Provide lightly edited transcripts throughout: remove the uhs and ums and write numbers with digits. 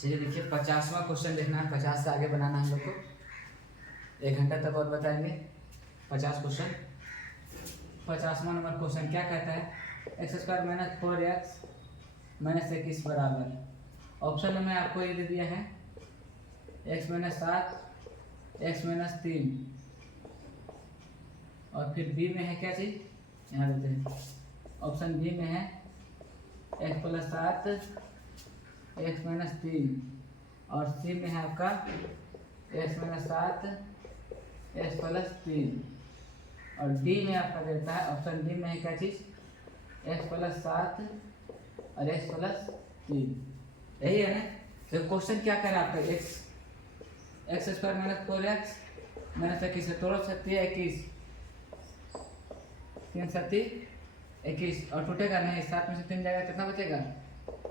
चलिए देखिए 50वां क्वेश्चन देखना है, 50 से आगे बनाना हम लोग को 1 घंटा तक और बताएंगे। 50 क्वेश्चन। 50वां नंबर क्वेश्चन क्या कहता है, x² माइनस 4x माइनस 21 बराबर। ऑप्शन में आपको ये दे दिया है x माइनस 7, x माइनस 3 और फिर बी में है क्या चीज़, यहाँ देते हैं। ऑप्शन बी में है x प्लस 7, x माइनस 3 और सी में है आपका x माइनस 7, x प्लस 3 और डी में आपका देता है, ऑप्शन डी में है क्या चीज़, x प्लस 7 और x प्लस 3। यही है ना। तो क्वेश्चन क्या कर रहा है आपका, x² माइनस 4x माइनस 21 तोड़ सकती है 21, 3 7 21 और टूटेगा नहीं। 7 में से 3 जाएगा, कितना बचेगा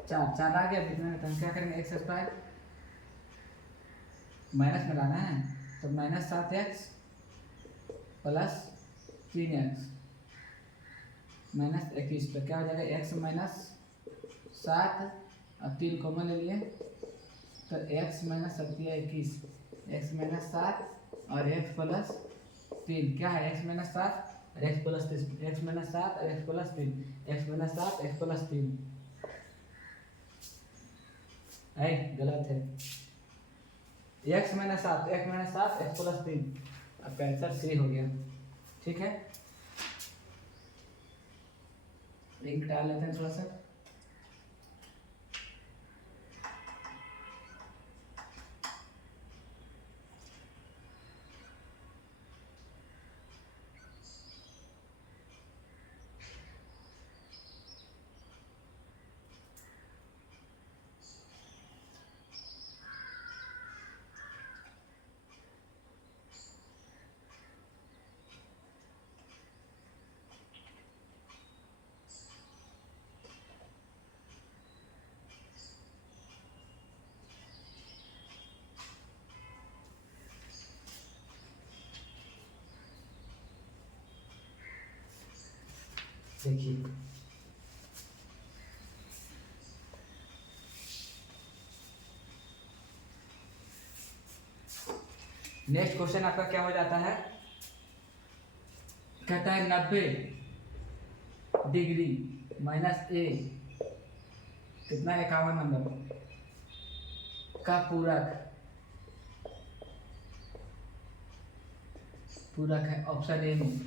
4। 4 आ गया बीच में, तो हम क्या करेंगे x² माइनस में लाना है, तो minus 7x plus 3x minus 21, तो क्या हो जाएगा x माइनस 7 और 3 कॉमन ले लिए, तो x माइनस 21, x माइनस 7 और x प्लस 3 क्या है, x माइनस 7 और x प्लस 3, x माइनस 7 और x plus 3, x minus 7 x plus 3 है, गलत है। x minus 7 x minus 7 x plus 3, आपका आंसर सी हो गया। ठीक है, लिंक डाल लेते हैं थोड़ा सा। देखिए नेक्स्ट क्वेश्चन आपका क्या हो जाता है, कहता है 90 डिग्री माइनस a कितना 51 नंबर का पूरक है। ऑप्शन ए में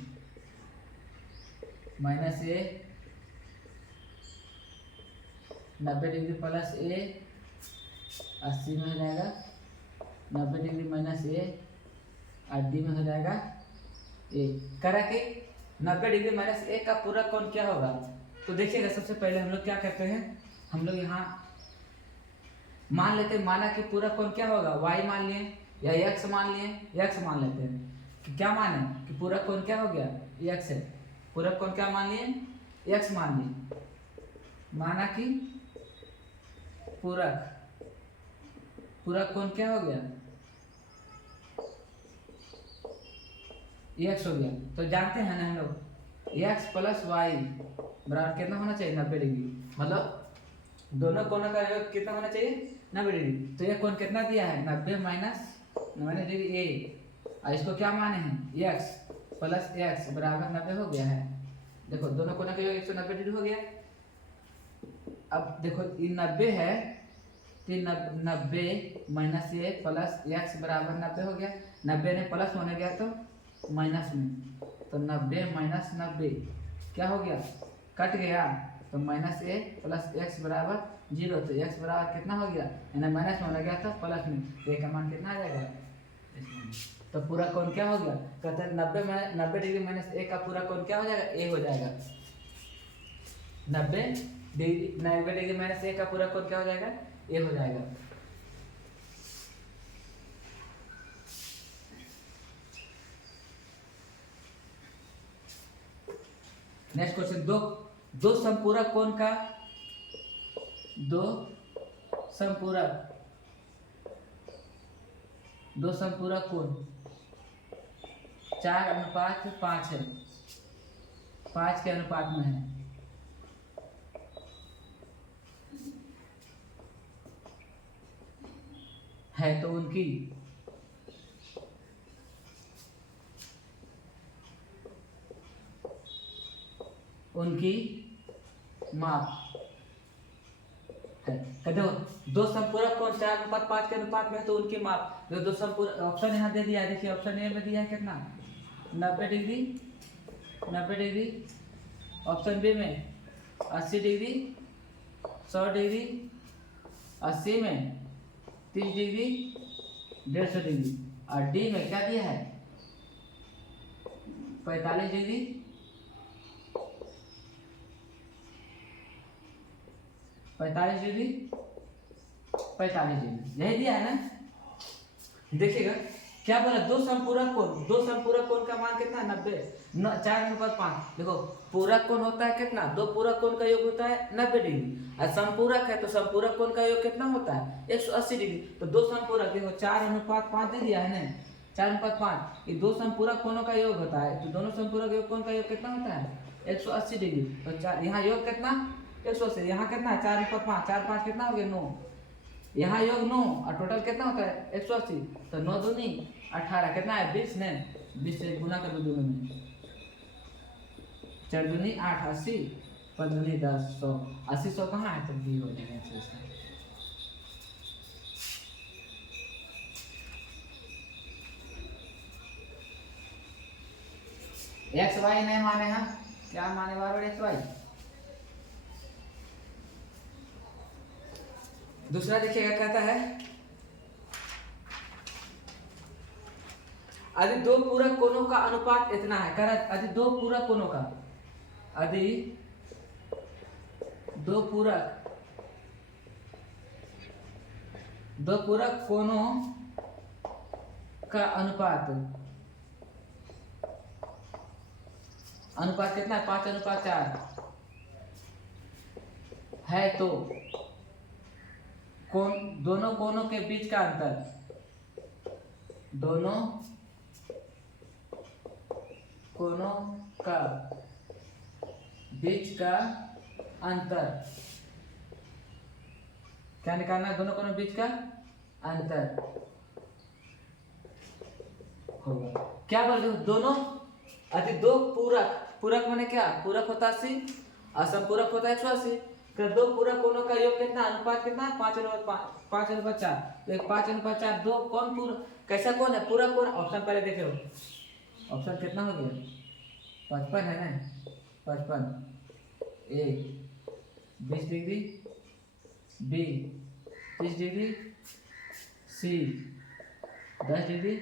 minus a 90 degree plus a 80 में हो जाएगा, 90 डिग्री माइनस a और डी में हो जाएगा ए। करा कि 90 डिग्री माइनस ए का पूरक कौन क्या होगा, तो देखिएगा सबसे पहले हम लोग क्या करते हैं, हम लोग यहाँ मान लेते हैं, माना कि पूरक कौन क्या होगा, y मान लिए या x मान लिए, x मान लेते हैं कि क्या माने कि पूरक कौन क्या हो गया x है। पूरक कौन क्या मान लिए, x मान लिए, माना कि पूरक कौन क्या हो गया x हो गया। तो जानते हैं ना हम लोग x प्लस वाई बराबर कितना होना चाहिए 90 डिग्री, मतलब दोनों कोनों का योग कितना होना चाहिए 90 डिग्री। तो ये कोण कितना दिया है 90 माइनस 90 डिग्री a और इसको क्या माने हैं x प्लस x बराबर 90 हो गया है। देखो दोनों कोनों का योग 190 डिग्री हो गया। अब देखो ये 90 है, 90 माइनस a प्लस x बराबर 90 हो गया। 90 ने प्लस होने गया तो माइनस में, तो 90 माइनस 90 क्या हो गया कट गया, तो माइनस a प्लस x बराबर 0, तो x बराबर कितना हो गया, यानी माइनस में होने गया तो प्लस में, a का मान कितना आ जाएगा, तो पूरा कोण क्या हो गया, कहते हैं 90 डिग्री माइनस a का पूरा कोण क्या हो जाएगा a हो जाएगा। 90 डिग्री माइनस a का पूरा कोण क्या हो जाएगा a हो जाएगा। नेक्स्ट क्वेश्चन, दो समपूरक कोण का दो समपूरक कोण 4:5 है, 5 के अनुपात में है। है तो उनकी माप है। देखो दो संपूरक कोण 4:5 के अनुपात में है तो उनकी माप, जो दो संपूरक, ऑप्शन यहाँ दे दिया है, देखिए ऑप्शन ए में दिया है कितना 90 डिग्री 90 डिग्री, ऑप्शन बी में 80 डिग्री 100 डिग्री, 80 में 30 डिग्री 150 डिग्री, और डी में क्या दिया है 45 डिग्री 45 डिग्री 45 डिग्री, यही दिया है ना। देखिएगा क्या बोला, दो संपूरक कोण का मान कितना 90, 4:5। देखो पूरक कोण होता है कितना, दो पूरक कोण का योग होता है 90 डिग्री, और संपूरक है तो संपूरक कोण का योग कितना होता है 180 डिग्री। तो दो संपूरक देखो 4:5 दे दिया है ना, 4:5, ये दो संपूरक कोणों का योग होता है, तो दोनों संपूरक योग कोण का योग कितना होता है 180 डिग्री। तो यहाँ योग कितना 180, यहाँ कितना है 4:5, 4:5 कितना हो गया 9, यहाँ योग 9 और टोटल कितना होता है 180, तो 9 दूनी 18, कितना है 20 ने, 20 से गुना कर दो दोनों में, 4 दूनी 8, 80, 5 दूनी 10, 100, 80 100 कहाँ है, तो बी हो जाएगा इसका। एक्स वाई नहीं माने हम, क्या माने बार एक्स वाई। दूसरा देखिएगा कहता है, यदि दो पूरक कोणों का अनुपात इतना है, कह रहा यदि दो पूरक कोणों का, यदि दो पूरक कोणों का अनुपात कितना है 5:4 है, तो दोनों कोणों के बीच का अंतर, दोनों कोणों का बीच का अंतर क्या निकालना है, दोनों कोणों बीच का अंतर होगा क्या बोल रहे हो, दोनों यदि दो पूरक माने क्या, पूरक होता 80, असंपूरक होता है 180, तो दो पूरक कोणों का योग कितना, अनुपात कितना 5:4, तो 5:4 दो कौन पूरक, कैसा कौन है पूरक कौन, ऑप्शन पहले देखे हो, ऑप्शन कितना हो गया 55 है ना, 55, ए 20 डिग्री, बी 30 डिग्री, सी 10 डिग्री,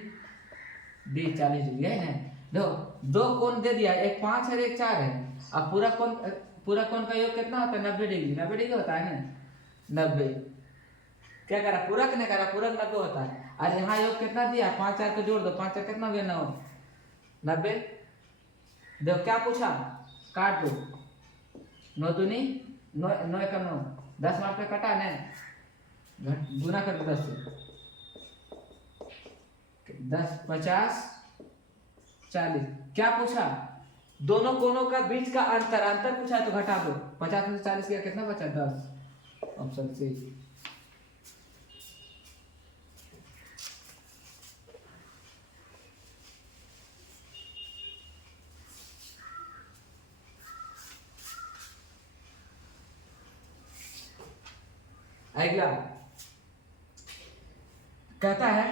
डी 40 डिग्री है ना। दो कोण दे दिया, एक 5 है एक 4 है, अब पूरा कोण का योग कितना होता है 90 डिग्री, 90 डिग्री होता है ना 90, क्या करा पूरक ने करा, पूरक 90 होता है, और यहाँ योग कितना दिया 5 4 को जोड़ दो, 5 4 कितना हो गया 9, 90। देखो क्या पूछा, काट दो, 9 दूनी 9, 9 का 9, 10 मार पे कटा ना, गुना कर दो 10 से, 10 50 40, क्या पूछा दोनों कोणों का बीच का अंतर पूछा है तो घटा दो, 50 में से 40 गया कितना बचा 10, ऑप्शन सी। अगला कहता है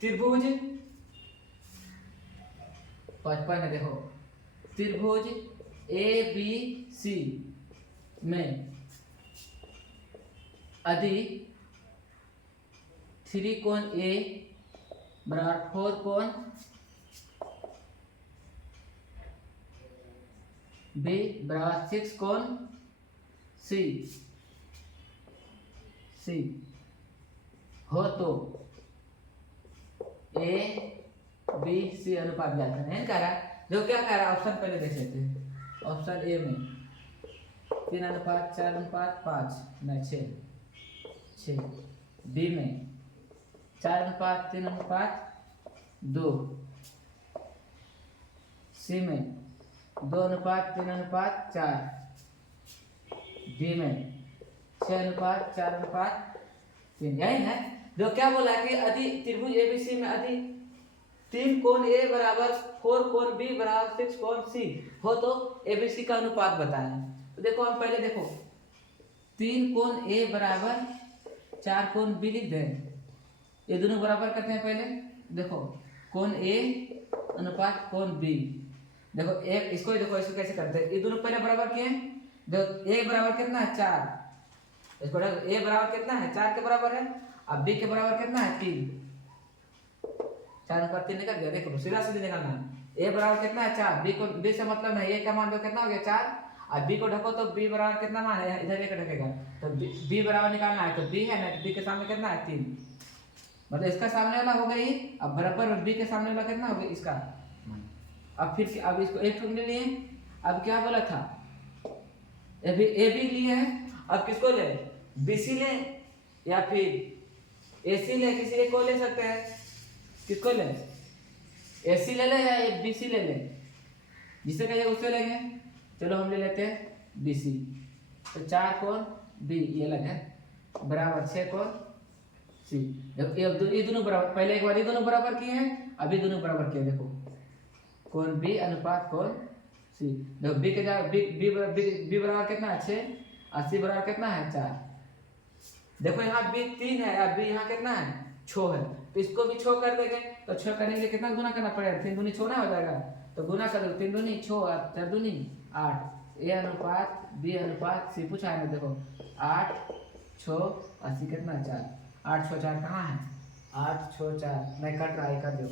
त्रिभुज 55 है, देखो त्रिभुज ए बी सी में यदि 3 कोण ए बराबर 4 कोण बी बराबर 6 कोण सी हो तो ए बी सी अनुपात ज्ञात करना है, कह रहा है जो क्या कह रहा है, ऑप्शन पहले देख लेते हैं। ऑप्शन ए में 3:4:5 नहीं 6, बी में 4:3:2, सी में 2:3:4, डी में 6:4:3, यही है। जो क्या बोला कि यदि त्रिभुज एबीसी में यदि 3 कोण ए बराबर 4 कोण बी बराबर 6 कोण सी हो तो एबीसी का अनुपात बताएं। तो देखो हम पहले देखो 3 कोण ए बराबर 4 कोण बी लिख दें। ये दोनों बराबर करते हैं पहले। देखो कोण ए अनुपात कोण बी। देखो एक इसको देखो इसको कैसे करते हैं। ये दोनों पहले बराबर किए। देखो ए बराबर कितना है 4। इसको देखो ए बराबर कितना है 4 के बराबर है। अब बी के बराबर कितना है 3। 4 अनुपात 3 निकल गया। देखो सीधा सीधे निकालना है। ए बराबर कितना है 4। बी को बी से मतलब नहीं। ए का मान दो कितना हो गया 4। अब बी को ढको तो बी बराबर कितना मान है इधर एक ढकेगा तो बी बराबर निकालना है। तो बी है ना बी के सामने कितना है 3। मतलब इसका सामने वाला हो गई। अब बराबर बी के सामने वाला कितना हो गया इसका। अब फिर अब इसको एक ढूंढने लिए। अब क्या बोला था ए बी लिए है। अब किसको ले बीसी ले या फिर एसी ले। किसी एक को ले सकते हैं। किसको ले एसी ले ले या बीसी ले ले। जिसे कहिए उससे लेंगे। चलो हम ले लेते हैं बीसी। तो 4 कोण बी ये अलग है बराबर 6 कोण सी। ये दोनों बराबर पहले एक बार ये दोनों बराबर किए हैं। अभी दोनों बराबर किए। देखो कोण बी अनुपात कोण सी। देखो बी के बी बी बराबर कितना है 6 और सी बराबर कितना है 4। देखो यहाँ बी 3 है और बी यहाँ कितना है 6 है। तो इसको भी 6 कर देंगे। तो 6 करने के लिए कितना गुना करना पड़ेगा 3 दूनी 6 ना हो जाएगा। तो गुना कर दो 3 दूनी 6 और 4 दूनी 8। ए अनुपात बी अनुपात सी पूछा है ना। देखो 8 6 और सी कितना 4। 8 6 4 कहाँ है 8 6 4 नहीं कट रहा है। कर दो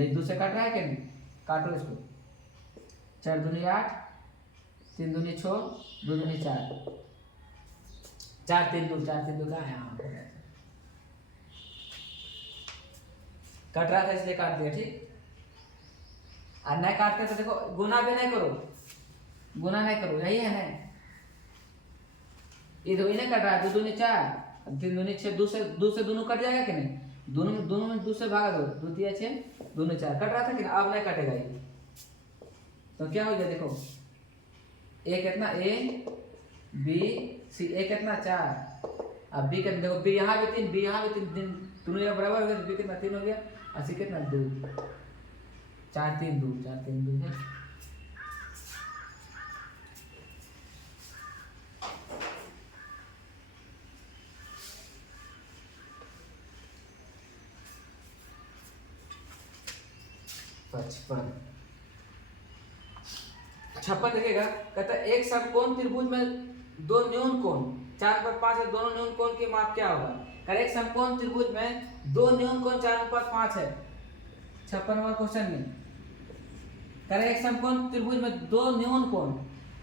एक दूसरे कट रहा है कि नहीं। काटो इसको 4 दूनी 8 3 दूनी 6 2 दूनी 4 4 3 2 4 3 2 कहाँ है। हाँ कट रहा था इसलिए काट दिया। ठीक और नहीं काटते तो देखो गुना भी नहीं करो। गुना नहीं करो यही है ना। ये तो इन्हें कट रहा है 2 दूनी 4 3 दूनी 6 2 से दोनों कट जाएगा कि नहीं। दोनों में 2 से भागा दो 2 3 6 दोनों 4 कट रहा था कि अब नहीं कटेगा ये। तो क्या हो गया देखो ए कितना ए बी सी। ए कितना 4 अब बी कितना देखो बी यहाँ भी 3 बी यहाँ भी 3 दोनों बराबर हो गया। बी कितना 3 हो गया और सी कितना 2 4 3 2 4 3 2 है। पचपन 56 देखिएगा। कहता है एक समकोण त्रिभुज में 2 न्यून कोण 4 पर 5 है। दोनों न्यून कोण की माप क्या होगा। कर एक समकोण त्रिभुज में 2 न्यून कोण 4 पर 5 है। 56 नंबर क्वेश्चन में कर एक समकोण त्रिभुज में 2 न्यून कोण।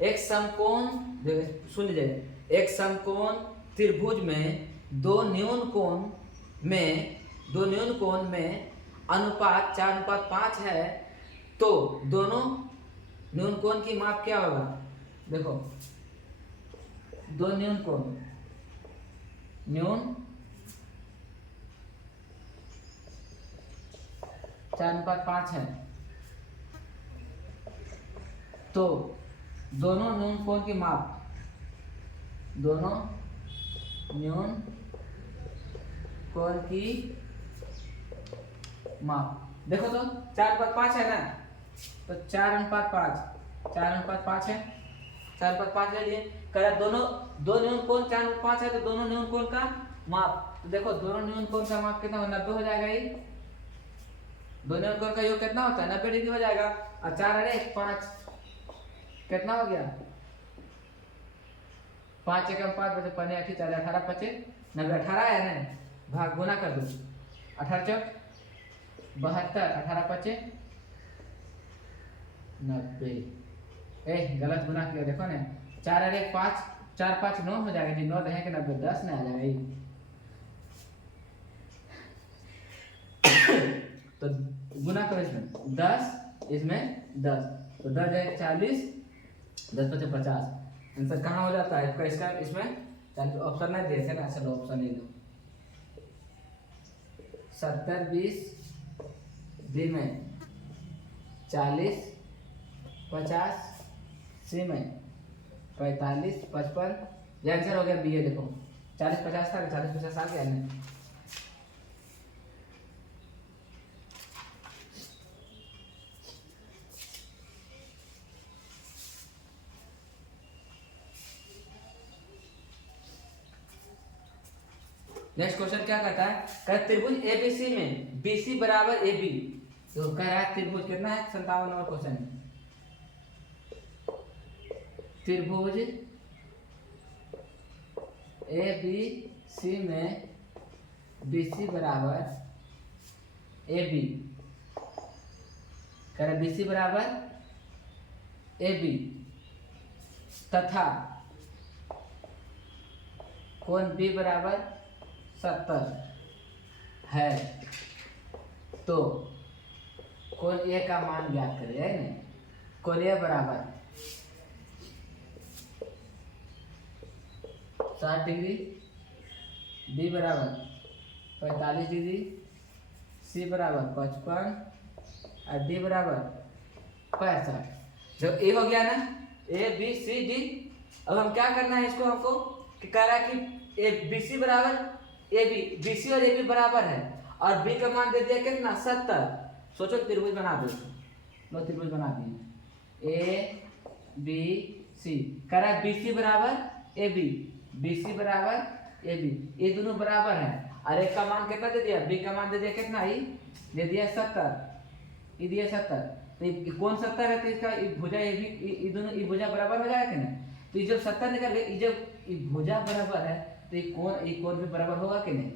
एक समकोण सुन लीजिए एक समकोण त्रिभुज में 2 न्यून कोण में अनुपात 4:5 है। तो दोनों न्यून कोण की माप क्या होगा। देखो 2 न्यून कोण न्यून 4:5 है। तो दोनों न्यून कोण की माप दोनों न्यून कोण की माप देखो तो 4:5 है ना। तो 4:5 है 4:5 ले लिए। कह दोनों 2 न्यून कोण 4:5 है। तो दोनों न्यून कोण का माप तो देखो दोनों न्यून कोण का माप कितना 90 हो जाएगा। ये दोनों न्यून कोण का योग कितना होता है 90 डिग्री हो जाएगा। और 4 अरे 5 कितना हो गया 5 एकम 5 बचे 5 8 4 18 5 90 18 है ना। भाग गुना कर दो 18 चौक 72 18 5 90। गलत गुना किया देखो ना 4 अरे 5 4 5 9 हो जाएगा जी। 9 रहे कि 90 10 में आ जाएगा। तो गुना करो इसमें 10 इसमें 10 तो 10 है 40 10 5 50। आंसर कहाँ हो जाता है इसका इसमें ऑप्शन नहीं दिए थे ना। चलो ऑप्शन ले लो 70 20 बी में 40 50 सी में 45 55। ये आंसर हो गया बी। ये देखो 40 50 था 40 50 आ गया ना। नेक्स्ट क्वेश्चन क्या कहता है, कहता त्रिभुज एबीसी में बीसी बराबर AB। तो कह रहा है त्रिभुज कितना है 57 नंबर क्वेश्चन है, त्रिभुज ABC में BC बराबर AB। कह रहा BC बराबर AB तथा कोण B बराबर 70 है, तो कोण A का मान ज्ञात करें, है ना। कोण A बराबर 60 डिग्री, B बराबर 45 डिग्री, C बराबर 55 और D बराबर 65। जब A हो गया ना, A B C D, अब हम क्या करना है इसको, हमको कि कह रहा है कि BC बराबर AB, BC और AB बराबर है और B का मान दे दिया कितना 70। सोचो त्रिभुज बना दो, लो त्रिभुज बना दिए ABC। कह रहा है BC बराबर AB, BC बराबर AB, ये दोनों बराबर है और एक का मान कितना दे दिया, B का मान दे दिया कितना, ही दे दिया 70, ये दिया 70। तो कौन 70 है, तो इसका भुजा ये भी, ये दोनों ये भुजा बराबर हो जाएगा ना। तो ये जब 70 निकल गए, ये जब ये भुजा बराबर है तो ये कोण भी बराबर होगा कि नहीं,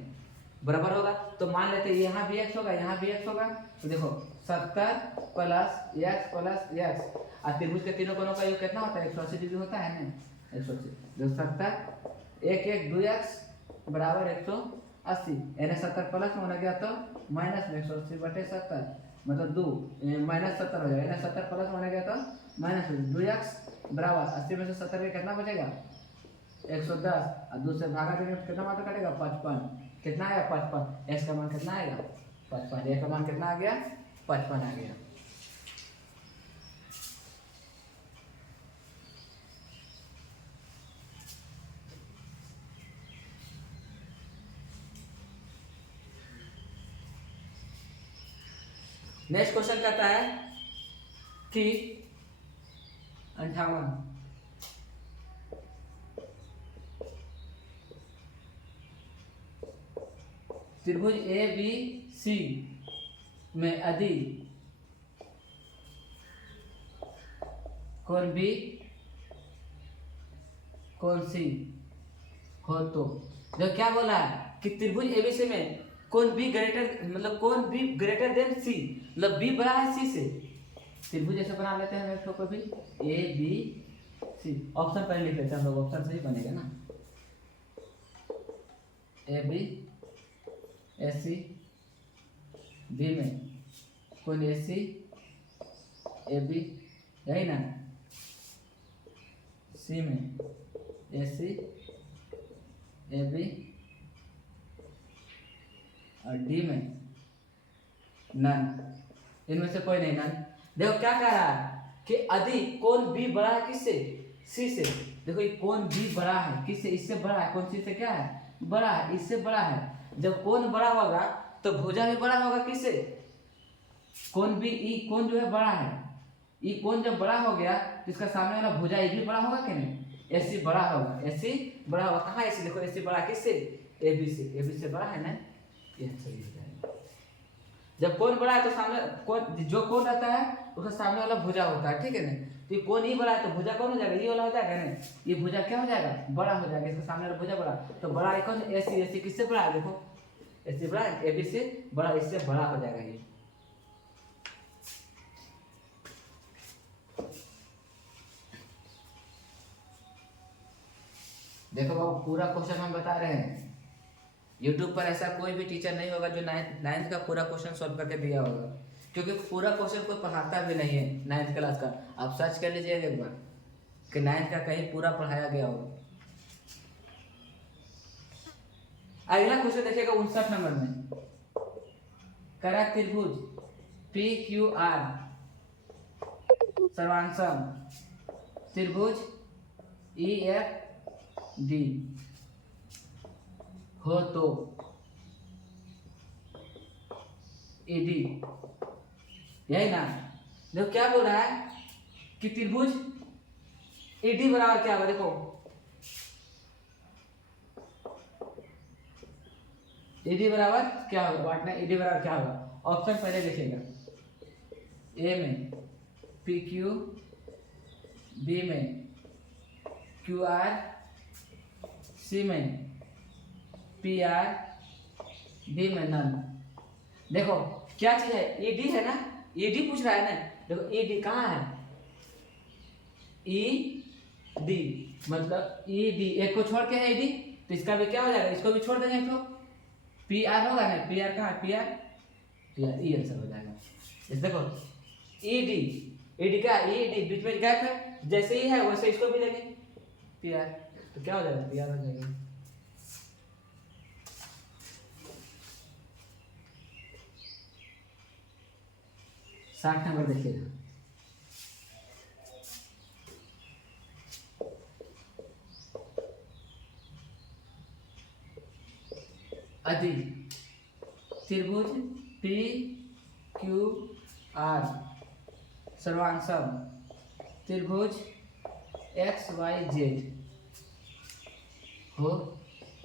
बराबर होगा। तो मान लेते हैं यहाँ भी x होगा, यहाँ भी x होगा। तो देखो 70 प्लस x और त्रिभुज के तीनों कोणों का योग कितना होता है, 180 डिग्री होता है ना, 180। जो 70 1 2x बराबर 180, यानी 70 प्लस में होना गया तो माइनस में 180/70, मतलब 2 -70 हो जाएगा, 70 प्लस में होना गया तो माइनस 2x बराबर 80 में से 70 का कितना बचेगा 110 और 2 से भागा देंगे तो कितना मात्रा कटेगा 55। कितना आएगा 55, x का मान कितना आएगा 55, a का मान कितना आ गया 55 आ गया। नेक्स्ट क्वेश्चन कहता है कि 58 त्रिभुज ABC में यदि कोण B कोण C हो तो, जो क्या बोला है कि त्रिभुज ABC में कोण B ग्रेटर, मतलब कोण B ग्रेटर देन C, मतलब B बड़ा है C से। त्रिभुज ऐसे बना लेते हैं एक को भी ABC, ऑप्शन पहले लिख लेते हैं हम लोग, ऑप्शन सही बनेगा ना। AC B में कोण AC AB, यही ना। C में AC AB और D में नन, इनमें से कोई नहीं नन। देखो क्या कह रहा है कि यदि कोण B बड़ा है किससे, C से। देखो ये कोण B बड़ा है किससे, इससे बड़ा है, कोण C से क्या है बड़ा है, इससे बड़ा है। जब कोण बड़ा होगा तो भुजा भी बड़ा होगा किससे, कोण B, ई कोण जो है बड़ा है, ई कोण जब बड़ा हो गया तो इसका सामने वाला भुजा ये भी बड़ा होगा कि नहीं, AC बड़ा होगा, AC बड़ा होगा। कहाँ AC, देखो AC बड़ा किससे AB से, AB से बड़ा है ना, ये सही हो जाएगा। जब कोण बड़ा है तो सामने कोण, जो कोण रहता है उसका सामने वाला भुजा होता है, ठीक है ना। तो ये कोण ही बड़ा है तो भुजा कौन हो जाएगा, ये वाला हो जाएगा ना, ये भुजा क्या हो जाएगा बड़ा हो जाएगा, इसका सामने वाला भुजा बड़ा। तो बड़ा है कौन, AC किससे बड़ा है, देखो AC बड़ा है, AB से बड़ा, इससे बड़ा हो जाएगा ये। देखो बाबू पूरा क्वेश्चन हम बता रहे हैं, YouTube पर ऐसा कोई भी टीचर नहीं होगा जो नाइन्थ का पूरा क्वेश्चन सॉल्व करके दिया होगा, क्योंकि पूरा क्वेश्चन कोई पढ़ाता भी नहीं है 9th क्लास का। आप सर्च कर लीजिएगा एक बार कि 9th का कहीं पूरा पढ़ाया गया हो। अगला क्वेश्चन देखिएगा 59 नंबर में, करा त्रिभुज PQR सर्वांशम त्रिभुज EFD हो तो ED, यही ना। देखो क्या बोल रहा है कि त्रिभुज ED बराबर क्या होगा, देखो ईडी बराबर क्या होगा, बांटना ईडी बराबर क्या होगा, ऑप्शन पहले लिखेगा, ए में पी क्यू, बी में क्यू आर, सी में पी आर, डी में नन। देखो क्या चीज है, ईडी है ना, ईडी पूछ रहा है ना, देखो ईडी कहाँ है, ई डी, मतलब ई डी एक को छोड़ के है ईडी, तो इसका भी क्या हो जाएगा, इसको भी छोड़ देंगे तो पी आर होगा ना, पी आर कहाँ है, पी आर, पी आर, ई आंसर हो जाएगा। इस देखो ई डी, ई डी क्या, ई डी बीच में गैप है, जैसे ही है वैसे इसको भी लेंगे पी आर, तो क्या हो जाएगा, पी आर हो जाएगा। साठ नंबर देखिएगा, अति त्रिभुज पी क्यू आर सर्वांशम त्रिभुज एक्स वाई जेड हो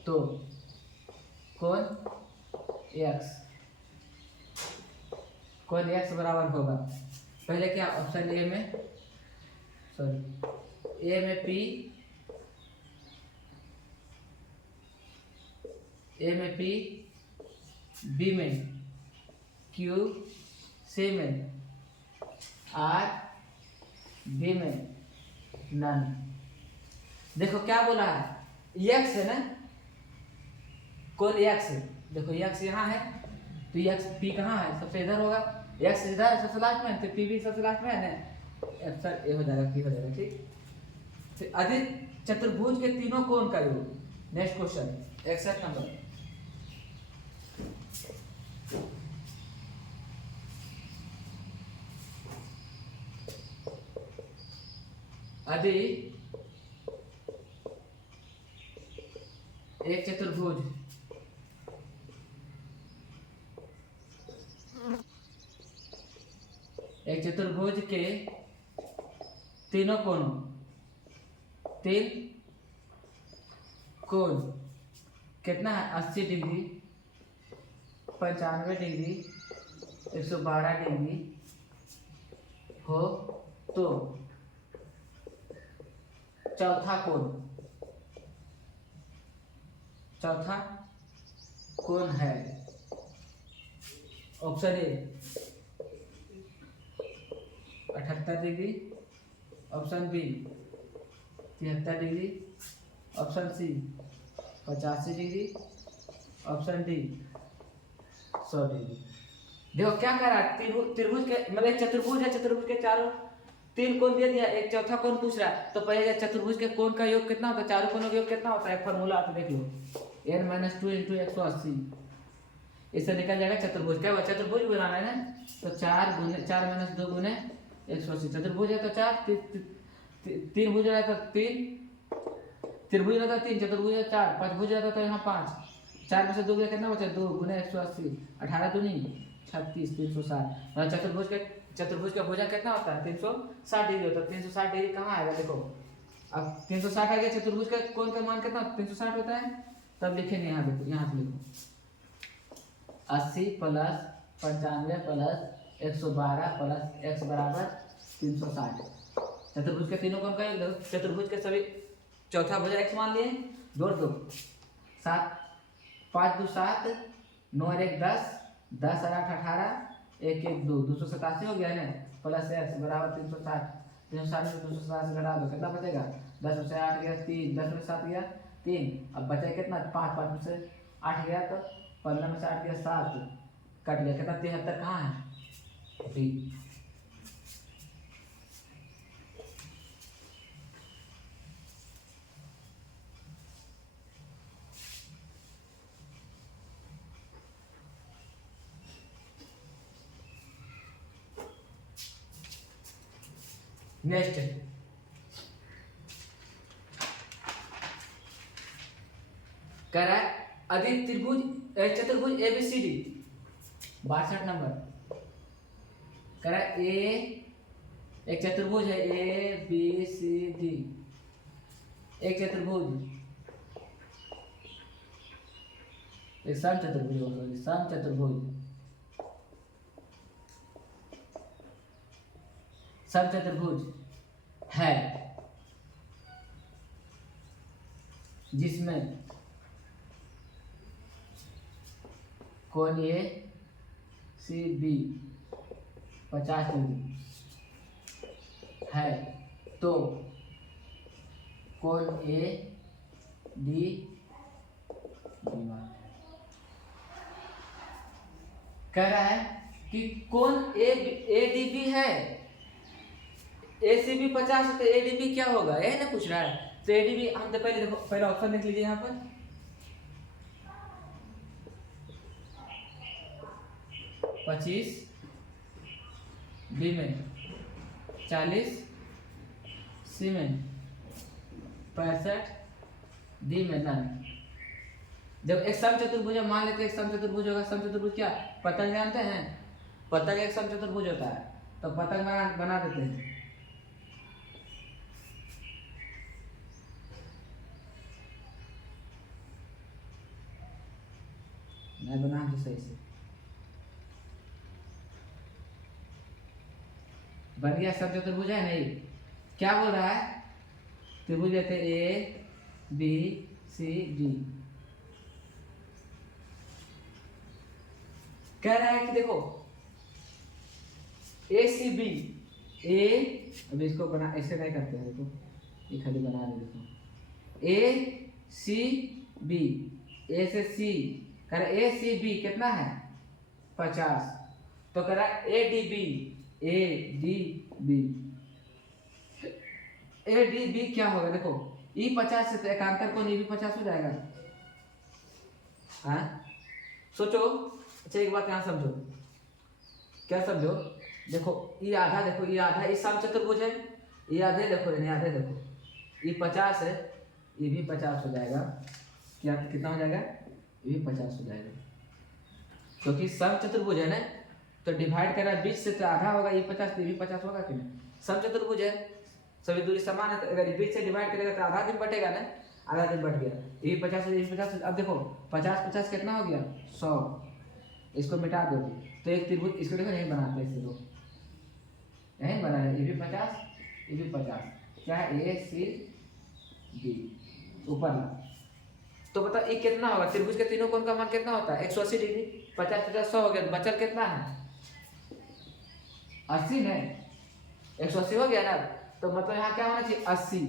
तो कौन एक्स बराबर होगा, पहले क्या ऑप्शन ए में, सॉरी ए में पी, ए में पी, बी में क्यू, सी में आर, डी में नन। देखो क्या बोला है, एक्स है ना, कौन एक्स है, देखो एक्स यहाँ है, तो एक्स पी कहाँ है, सबसे इधर होगा, एक्स इधर सबसे लास्ट में, तो पी भी सबसे लास्ट में है ना, आंसर ए हो जाएगा, पी हो जाएगा। ठीक, तो अधिक चतुर्भुज के तीनों कोण का योग, नेक्स्ट क्वेश्चन 61 नंबर, यदि एक चतुर्भुज के तीनों कोणों, तीन कोण कितना है, 80 डिग्री, 95 डिग्री, 112 डिग्री हो तो चौथा कोण है, option A 78 degree, option B 73 degree, option C 85 degree, option D 100 degree. देखो क्या कर रहा है, त्रिभुज के मतलब एक चतुर्भुज है, चतुर्भुज के चारों तीन कोण दे दिया, एक चौथा कोण पूछ रहा है, तो पहले चतुर्भुज के कोण का योग कितना होता है, चारों कोणों का योग कितना होता है, फॉर्मूला आप देख लो, n-2 × 180, इससे निकल जाएगा चतुर्भुज, क्या हुआ, चतुर्भुज बनाना है ना, तो 4 - 2 × 180, चतुर्भुज है तो 4, तीन भुज रहता 3, त्रिभुज रहता 3, चतुर्भुज है 4, पंचभुज रहता तो यहाँ 5, 4 में से 2 गया कितना बचा, 2 × 180, 18 दूनी 36, 360, मतलब चतुर्भुज का भुजा कितना होता है, 360 डिग्री होता है, 360 डिग्री कहाँ आएगा, देखो अब 360 आ गया, चतुर्भुज का कोण का मान कितना 360 होता है, तब लिखेंगे यहाँ, देखो यहाँ से लिखो 80 + 95 + 112 + x बराबर 360, चतुर्भुज के तीनों कोण का योग, चतुर्भुज के सभी चौथा भुजा x मान लिए, जोड़ दो 7, 5 × 2 = 7, 9 × 1 = 10, 10 × 8 = 18, 1 × 1 = 2, 287 हो गया ना, प्लस x बराबर 360, 360 में 287 घटा दो, कितना बचेगा, 10 में से 8 गया 3, 10 में से 7 गया 3, अब बचा कितना 5, 5 में से 8 गया तो 15 में से 8 गया 7, कट गया कितना, 73 कहाँ है, डी। नेक्स्ट कह रहा है अधिक त्रिभुज चतुर्भुज ABCD 62 नंबर, कह रहा है एक चतुर्भुज है ABCD, एक चतुर्भुज एक समचतुर्भुज होगा, समचतुर्भुज, समचतुर्भुज है जिसमें कोण ए सी बी 50 डिग्री है तो कोण ए डी कह रहा है कि कोण ए डी बी है, ए सी बी 50 तो ए डी बी क्या होगा, ये ना पूछ रहा है। तो ए डी बी हम तो पहले देखो, पहला ऑप्शन देख लीजिए यहाँ पर 25, बी में 40, सी में 65, डी में 9। जब एक समचतुर्भुज मान लेते हैं, एक समचतुर्भुज होगा, समचतुर्भुज क्या पतंग जानते हैं, पतंग एक समचतुर्भुज होता है, तो पतंग बना देते हैं। मैं बना दूं सही से, बन गया समचतुर्भुज है नहीं। क्या बोल रहा है, त्रिभुज लेते ए बी सी डी, कह रहा है कि देखो ए सी बी, ए अब इसको बना ऐसे नहीं करते हैं, देखो ये खाली बना दे, देखो ए सी बी, ए से सी, कह रहा ए सी बी कितना है 50, तो कह रहा A D B, A D B, A D B क्या होगा, देखो ई 50 से तो एकांतर कोण ई भी 50 हो जाएगा। हाँ सोचो, अच्छा एक बात यहाँ समझो, क्या समझो, देखो ये आधा, देखो ये आधा, इस समचतुर्भुज है, ये आधे देखो, यानी आधे देखो, ये 50 है, ये भी 50 हो जाएगा, क्या कितना हो जाएगा, ये भी 50 हो जाएगा, क्योंकि समचतुर्भुज है ना, तो डिवाइड करा बीच से तो आधा होगा, ये 50 तो ये भी 50 होगा कि नहीं, समचतुर्भुज है, सभी दूरी समान है, तो अगर बीच से डिवाइड करेगा तो आधा दिन बटेगा ना, आधा दिन बट गया, ये भी 50 ये भी 50। अब देखो 50 50 कितना हो गया 100, इसको मिटा दो तो एक त्रिभुज, इसको देखो नहीं बनाते, इससे दो नहीं बना है, ये भी 50 ये भी 50, क्या है ए सी बी ऊपर ला, तो बता ये कितना होगा, त्रिभुज के तीनों कोण का मान कितना होता है 180 डिग्री, 50 50 100 हो गया, बचल कितना है 80 है, 180 हो गया ना, तो मतलब यहाँ क्या होना चाहिए 80,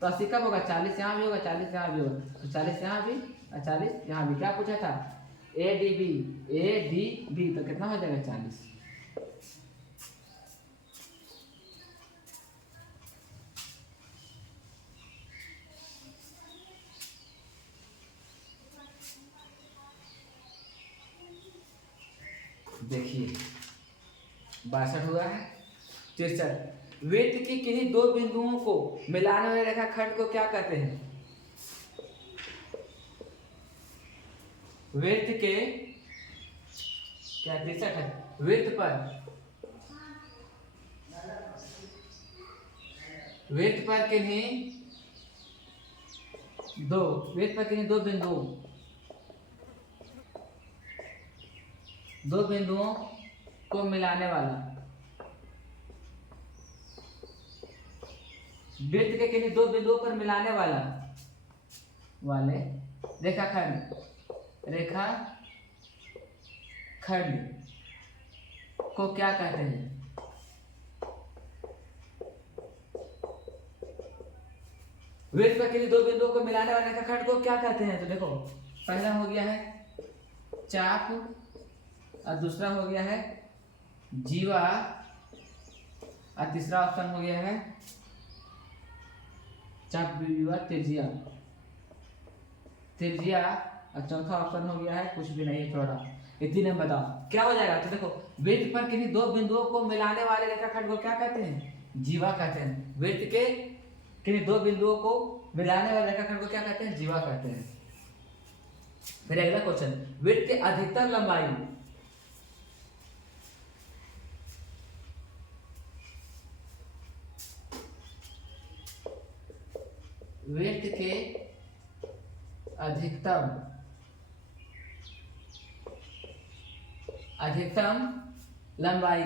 तो 80 कब होगा 40 यहाँ भी होगा, 40 यहाँ भी होगा, तो 40 यहाँ भी और 40 यहाँ भी, क्या पूछा था A D B, A D B, तो कितना हो जाएगा 40। देखिए 62 हुआ है। 63, वृत्त की किन्हीं दो बिंदुओं को मिलाने वाले रेखाखंड को क्या कहते हैं, वृत्त के क्या 63 है, वृत्त पर किन्हीं दो बिंदुओं को मिलाने वाला, वृत्त के किन्हीं दो बिंदुओं पर मिलाने वाले रेखाखंड को क्या कहते हैं, वृत्त पर किन्हीं दो बिंदुओं को मिलाने वाले रेखाखंड को क्या कहते हैं। तो देखो पहला हो गया है चाप और दूसरा हो गया है जीवा और तीसरा ऑप्शन हो गया है चाप जीवा त्रिज्या और चौथा ऑप्शन हो गया है कुछ भी नहीं, थोड़ा इतने में बताओ क्या हो जाएगा। तो देखो वृत्त पर किन्हीं दो बिंदुओं को मिलाने वाले रेखाखंड को क्या कहते हैं, जीवा कहते हैं। वृत्त के किन्हीं दो बिंदुओं को मिलाने वाले रेखाखंड को क्या कहते हैं, जीवा कहते हैं। फिर अगला क्वेश्चन, वृत्त की अधिकतम लंबाई वृत्त के अधिकतम अधिकतम लंबाई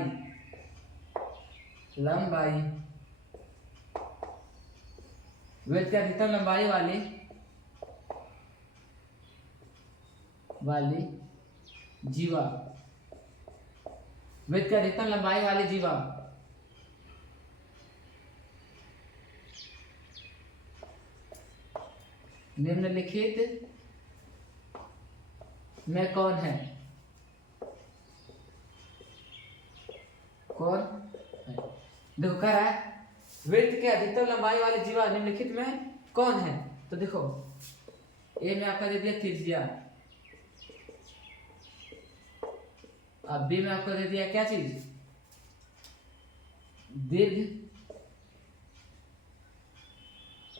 वृत्त के अधिकतम लंबाई वाली जीवा, वृत्त के अधिकतम लंबाई वाली जीवा निम्नलिखित में कौन है? देखो कह रहा है वृत्त के अधिकतम लंबाई वाली जीवा निम्नलिखित में कौन है? तो देखो ए में आपका दे दिया त्रिज्या, अब बी में आपको दे दिया क्या चीज? दीर्घ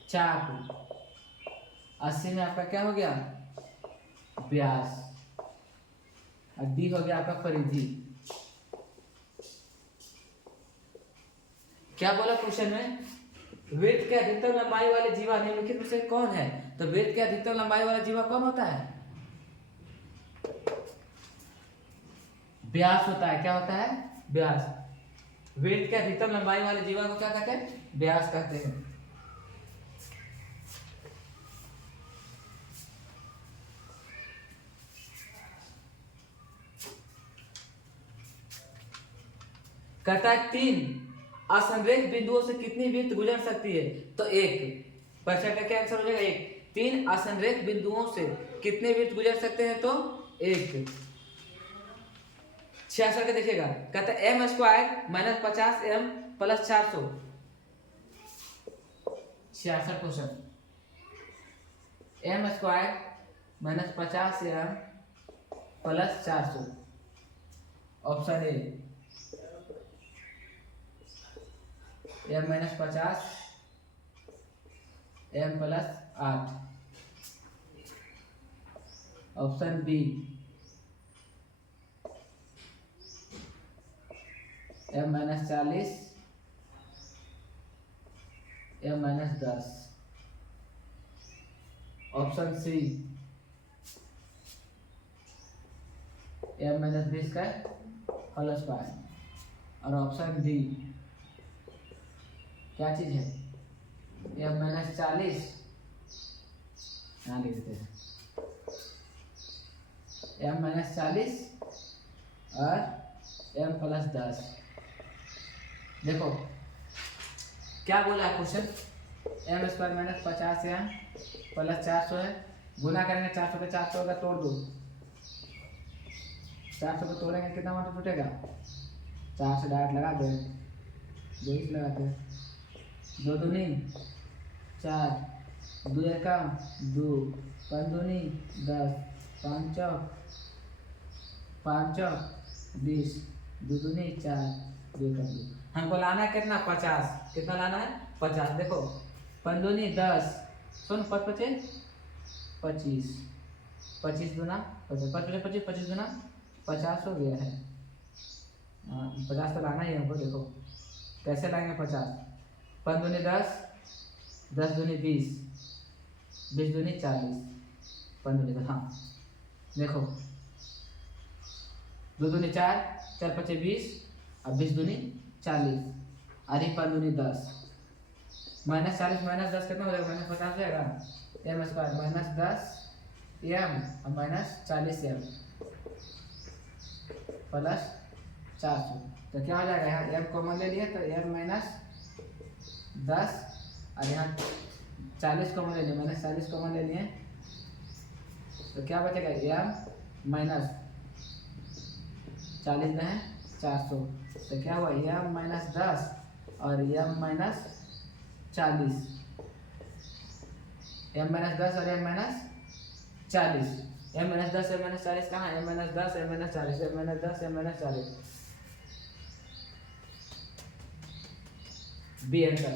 चाप, 80 में आपका क्या हो गया? व्यास, और डी हो गया आपका परिधि। क्या बोला क्वेश्चन में? वृत्त के अधिकतम लंबाई वाले जीवा निम्नलिखित में से कौन है? तो वृत्त के अधिकतम लंबाई वाला जीवा कौन होता है? व्यास होता है। क्या होता है? व्यास। वृत्त के अधिकतम लंबाई वाले जीवा को क्या कहते हैं? व्यास कहते हैं। कहता है 3 असंरेख बिंदुओं से कितनी वृत्त गुजर सकती है? तो 1। प्रश्न का क्या आंसर हो जाएगा? 1। 3 असंरेख बिंदुओं से कितने वृत्त गुजर सकते हैं? तो 1। 66 का देखिएगा, कहता है m² - 50m + 400। 66 question, m² - 50m + 400। Option A m - 50 m + 8। Option B m - 40 m - 10। Option C m - 20 का + 5। और ऑप्शन डी क्या चीज है? m - 40, यहाँ लिख देते हैं m - 40 और m + 10। देखो क्या बोला है क्वेश्चन? m² - 50m + 400 है, गुना करेंगे 400 पे 400 का तोड़ दो, 400 को तोड़ेंगे कितना मात्रा टूटेगा? 4 से डायरेक्ट लगा दो, 2 लगाते हैं, 2 दूनी 4, 2 एकम 2, 5 दूनी 10, 5 चौक 20, 2 दूनी 4, 2 एकम 2। हमको लाना है कितना? 50। कितना लाना है? 50। देखो 5 दूनी 10, सुन 5 × 5 = 25, 25 दूना 50, 5 × 25, 25 दूना 50 हो गया है। 50 तो लाना ही हमको। देखो कैसे लाएंगे 50? 5 दूनी 10, 10 दूनी 20, 20 दूनी 40, 5 दूनी 10। हाँ देखो 2 दूनी 4, 4 × 5 = 20, अब 20 दूनी 40, अरे 5 दूनी 10, -40 - 10 कितना हो जाएगा? -50 हो जाएगा। m² - 10m और -40m + 400। तो क्या हो जाएगा? यहाँ m कॉमन ले लिए तो m - 10 और यहाँ 40 कॉमन ले लिए, -40 कॉमन ले लिए, तो क्या बचेगा? m - 40 में 400, तो क्या हुआ? m - 10 और m - 40, m - 10 और m - 40, m - 10 m - 40 कहाँ? m - 10 m - 40, m - 10 m - 40। B answer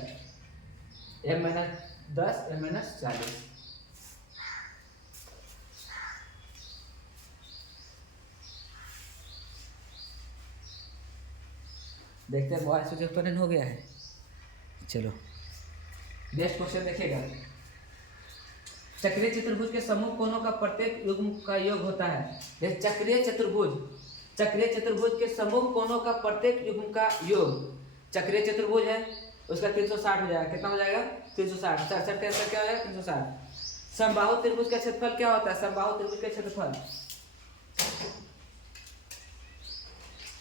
m - 10 m - 40। देखते हैं बहुत से उत्तर हो गया है। चलो नेक्स्ट क्वेश्चन देखिएगा। चक्रीय चतुर्भुज के समूह कोणों का प्रत्येक युग्म का योग होता है। जैसे चक्रीय चतुर्भुज चक्रीय चतुर्भुज के समूह कोणों का प्रत्येक युग्म का योग। चक्रीय चतुर्भुज है उसका 360 हो जाएगा। कितना हो जाएगा? 360। 67 का आंसर क्या हो जाएगा? 360। समबाहु त्रिभुज का क्षेत्रफल क्या होता है? समबाहु त्रिभुज का क्षेत्रफल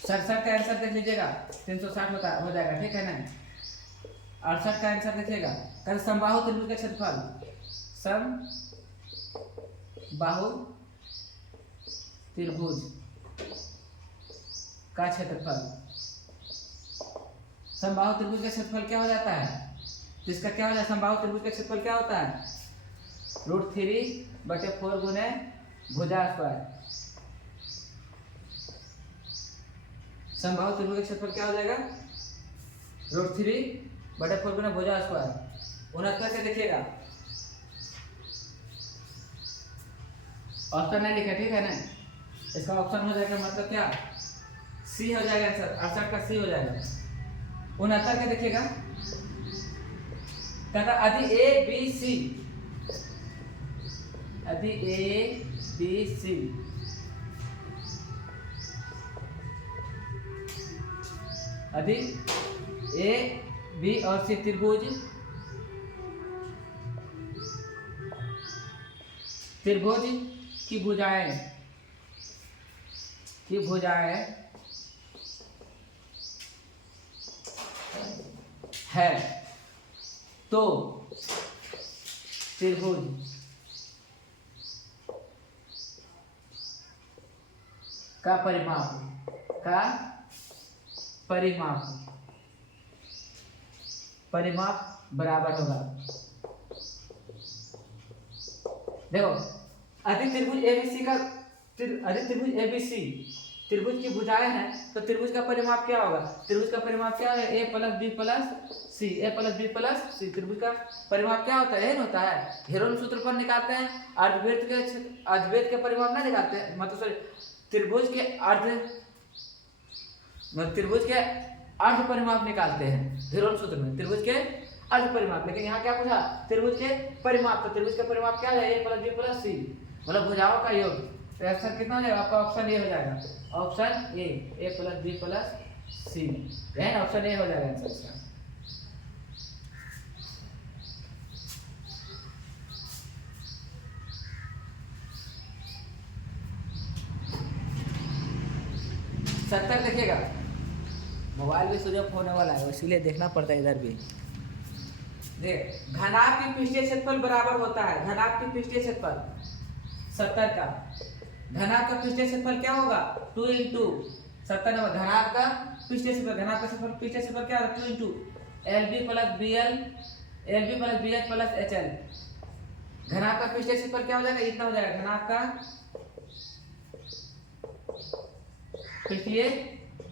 67 का आंसर देख लीजिएगा, 360 होता हो जाएगा। ठीक है ना? 68 का आंसर देखिएगा, कल समबाहु त्रिभुज का क्षेत्रफल, समबाहु त्रिभुज का क्षेत्रफल, समबाहु त्रिभुज का क्षेत्रफल क्या हो जाता है? तो इसका क्या हो जाता है? समबाहु त्रिभुज का क्षेत्रफल क्या होता है? √3/4 गुने भुजा स्क्वायर। समबाहु त्रिभुज का क्षेत्रफल क्या हो जाएगा? √3/4 गुना भुजा स्क्वायर। 69 से देखिएगा, ऑप्शन नहीं लिखा। ठीक है ना? इसका ऑप्शन हो जाएगा मतलब क्या? सी हो जाएगा आंसर। 68 का सी हो जाएगा। 69 का देखिएगा, कहता यदि ए बी सी, यदि ए बी सी यदि ए बी और सी त्रिभुज की भुजाएं है तो त्रिभुज का परिमाप बराबर होगा। देखो, यदि त्रिभुज एबीसी त्रिभुज की भुजाएं हैं तो त्रिभुज का परिमाप क्या होगा? त्रिभुज का परिमाप क्या है? a + b + c, a + b + c। त्रिभुज का परिमाप क्या होता है? n होता है। हेरोन सूत्र पर निकालते हैं, अर्धवृत्त के परिमाप ना निकालते हैं, मतलब सॉरी, त्रिभुज के अर्ध परिमाप निकालते हैं हेरोन सूत्र में, त्रिभुज के अर्ध परिमाप। लेकिन यहाँ क्या पूछा? त्रिभुज के परिमाप। तो त्रिभुज का परिमाप क्या है? a + b + c, मतलब भुजाओं का योग। तो आंसर कितना हो जाएगा आपका? ऑप्शन ए हो जाएगा। Option A, a + b + c, है ऑप्शन ए हो जाएगा आंसर इसका। सत्तर देखिएगा, मोबाइल भी स्विच ऑफ होने वाला है इसीलिए देखना पड़ता है इधर भी। देख, घनाभ की पृष्ठीय क्षेत्रफल बराबर होता है, घनाभ की पृष्ठीय क्षेत्रफल 70 का, घनाभ का पृष्ठीय क्षेत्रफल क्या होगा? 2 × 70 नंबर। घनाभ का पृष्ठीय क्षेत्रफल, पृष्ठीय क्षेत्रफल क्या होगा? 2 × LB + BL, LB + BH + HL। घनाभ का पृष्ठीय क्षेत्रफल क्या हो जाएगा? इतना हो जाएगा। घनाभ का पृष्ठीय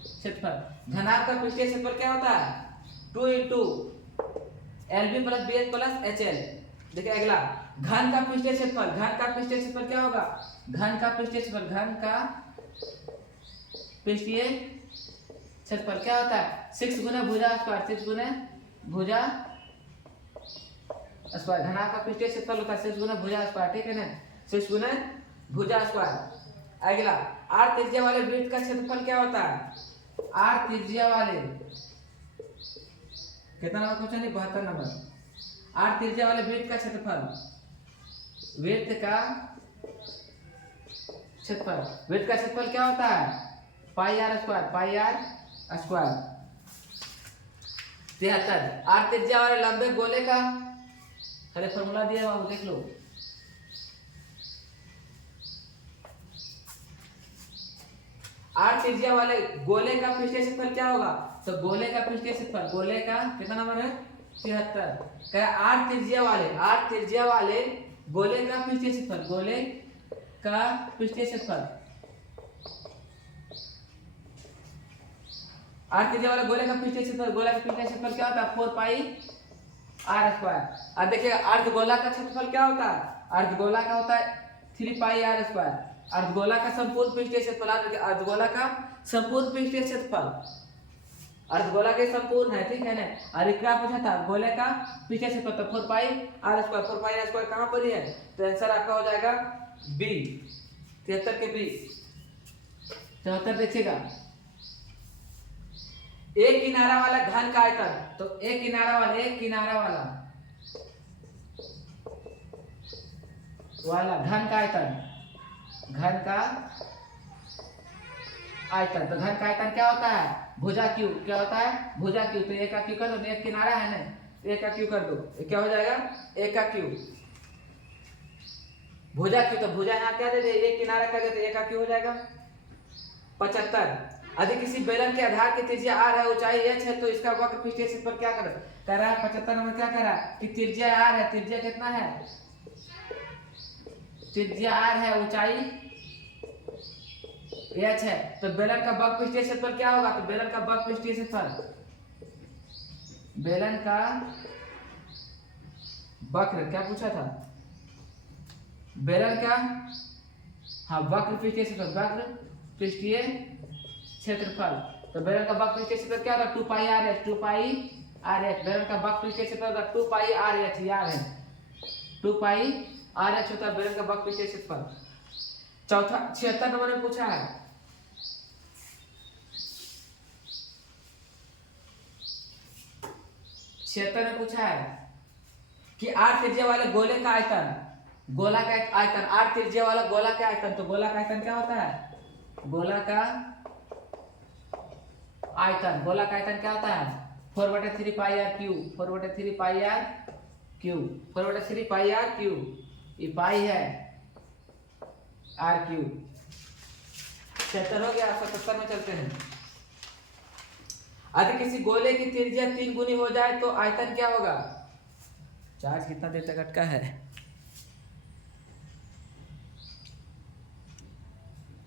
क्षेत्रफल, घनाभ का पृष्ठीय क्षेत्रफल क्या होता है? 2 × LB + BH + HL। देखिए अगला, घन का पृष्ठीय क्षेत्रफल, घन का पृष्ठीय क्षेत्रफल क्या होगा? घन का पृष्ठीय क्षेत्रफल क्या होता है? 6 × भुजा स्क्वायर, 6 × भुजा स्क्वायर। घनाभ का पृष्ठीय क्षेत्रफल होता है 6 × भुजा स्क्वायर। ठीक है ना? 6 × भुजा स्क्वायर। अगला, r त्रिज्या वाले वृत्त का क्षेत्रफल क्या होता है? r त्रिज्या वाले, कितना नंबर क्वेश्चन है? 72 नंबर। r त्रिज्या वाले वृत्त का क्षेत्रफल, वृत्त का क्षेत्रफल क्या होता है? πr² 73। r त्रिज्या वाले लंबे गोले का, अरे फॉर्मूला दिया बाबू देख लो। r त्रिज्या वाले गोले का पृष्ठीय क्षेत्रफल क्या होगा? तो गोले का पृष्ठीय क्षेत्रफल, गोले का कितना नंबर है? 73। क्या? r त्रिज्या वाले गोले का पृष्ठीय क्षेत्रफल, गोले का पृष्ठीय क्षेत्रफल, r त्रिज्या वाला गोले का पृष्ठीय क्षेत्रफल, गोला का पृष्ठीय क्षेत्रफल क्या होता है? 4πr²। अब देखिए अर्धगोला का क्षेत्रफल क्या होता है? अर्धगोला का होता है 3πr²। अर्धगोला का संपूर्ण पृष्ठीय क्षेत्रफल, अर्धगोला का संपूर्ण पृष्ठीय क्षेत्रफल, अर्धगोला के संपूर्ण है। ठीक है ना? और क्या पूछा था? गोले का पृष्ठीय क्षेत्रफल, तो 4πr²। 4πr² कहाँ पर है? तो आंसर आपका हो जाएगा बी, 73 के बी। 74 देखिएगा, एक किनारा वाला घन का आयतन, तो एक किनारा वाला घन का आयतन, घन का आयतन, तो घन का आयतन क्या होता है, भुजा क्यू, क्या होता है, भुजा क्यू। तो एक का क्यू कर दो, एक किनारा है ना, एक का क्यू कर दो, क्या हो जाएगा, एक का क्यू, भुजा क्यू। तो भुजा यहाँ क्या दे दे, एक किनारा कर दे, तो एक का क्यू हो जाएगा 75। यदि किसी बेलन के आधार की त्रिज्या r है, ऊंचाई h है, तो इसका वक्र पृष्ठीय क्षेत्रफल क्या कर रहा है, 75 नंबर क्या कर रहा है कि त्रिज्या r है, त्रिज्या कितना है, त्रिज्या r है, ऊंचाई h है, तो बेलन का वक्र पृष्ठीय क्षेत्रफल क्या होगा, तो बेलन का वक्र पृष्ठीय क्षेत्रफल, बेलन का वक्र क्या पूछा था, बेलन का, हाँ वक्र पृष्ठीय क्षेत्रफल, वक्र पृष्ठीय क्षेत्रफल। तो बेलन का वक्र पृष्ठीय क्षेत्रफल क्या होगा, 2 पाई r h, 2 पाई r h, बेलन का वक्र पृष्ठीय क्षेत्रफल 2 पाई r h, यार है 2 पाई r h होता है बेलन का वक्र पृष्ठीय क्षेत्रफल। चौथा 76 नंबर में पूछा है, 76 में पूछा है कि r त्रिज्या वाले गोले का आयतन, गोला का आयतन, r त्रिज्या वाला गोला का आयतन, तो गोला का आयतन क्या होता है, गोला का आयतन, गोला का आयतन क्या होता है 4/3 पाई r क्यूब, 4/3 पाई r क्यूब, 4/3 पाई r क्यूब, ये पाई है r क्यूब। 76 हो गया। 77 में चलते हैं, यदि किसी गोले की त्रिज्या 3 गुनी हो जाए तो आयतन क्या होगा, चार्ज कितना देर तक अटका है,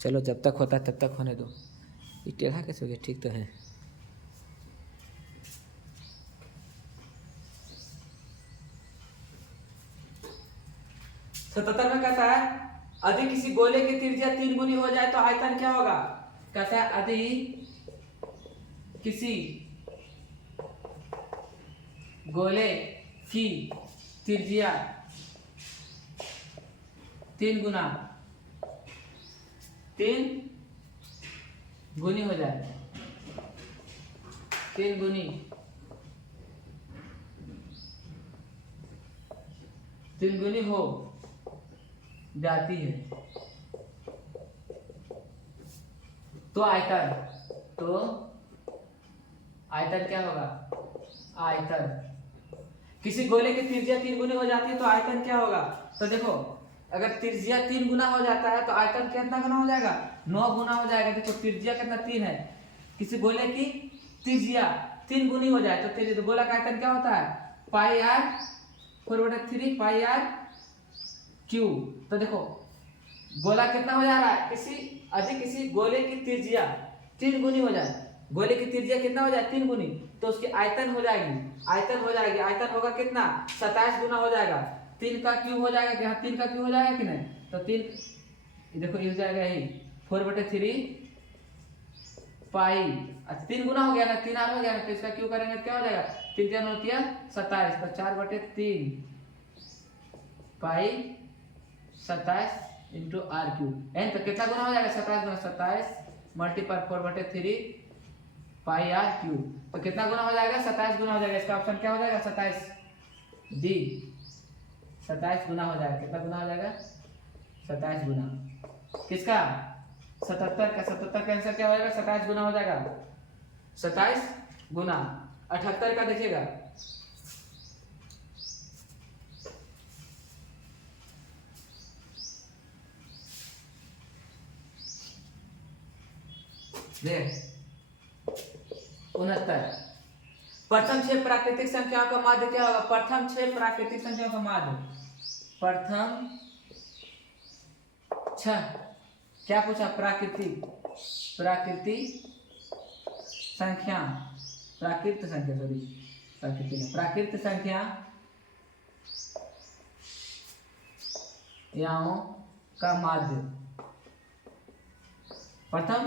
चलो जब तक होता है तब तक होने दो। ये टेढ़ा कैसे हो गया, ठीक तो है। सतहत्तर में कहता है यदि किसी गोले की त्रिज्या 3 गुनी हो जाए तो आयतन क्या होगा, कहता है यदि किसी गोले की त्रिज्या 3 गुनी हो जाए, 3 गुनी, 3 गुनी हो जाती है तो आयतन क्या होगा, आयतन, किसी गोले की त्रिज्या 3 गुनी हो जाती है तो आयतन क्या होगा। तो देखो अगर त्रिज्या 3 गुना हो जाता है तो आयतन कितना गुना हो जाएगा, 9 गुना हो जाएगा। देखो त्रिज्या कितना 3 है, किसी गोले की त्रिज्या 3 गुनी हो जाए तो गोला का आयतन क्या होता है, पाई r 4/3 पाई r क्यूब। तो देखो गोला कितना हो जा रहा है, किसी गोले की त्रिज्या 3 गुनी हो जाए, गोले की त्रिज्या कितना हो जाए 3 गुनी, तो उसकी आयतन हो जाएगी, आयतन होगा कितना 27 गुना हो जाएगा, 3 का क्यूब हो जाएगा, यहाँ 3 का क्यूब हो जाएगा कि नहीं, तो 3 देखो ये हो जाएगा यही 4/3 पाई, 3 गुना हो गया ना, 3 r हो गया ना, तो इसका क्यूब करेंगे तो क्या हो जाएगा, 3 3 होती है 27, तो 4/3 पाई 27 इंटू r क्यूब, एन तो कितना गुना हो जाएगा 27 गुना, 27 मल्टीप्लाई 4/3 पाई r क्यूब, तो कितना गुना हो जाएगा 27 गुना हो जाएगा। इसका ऑप्शन क्या हो जाएगा 27 डी, 27 गुना हो जाएगा। कितना गुना हो जाएगा 27 गुना, किसका 77 का आंसर क्या हो जाएगा 27 गुना हो जाएगा, 27 गुना। 78 का देखिएगा, देख 69, प्रथम 6 प्राकृतिक संख्याओं का माध्य क्या होगा, प्रथम 6 प्राकृतिक संख्याओं का माध्य, प्रथम 6 क्या पूछा, प्राकृतिक संख्या, प्राकृत संख्या याओं का माध्य, प्रथम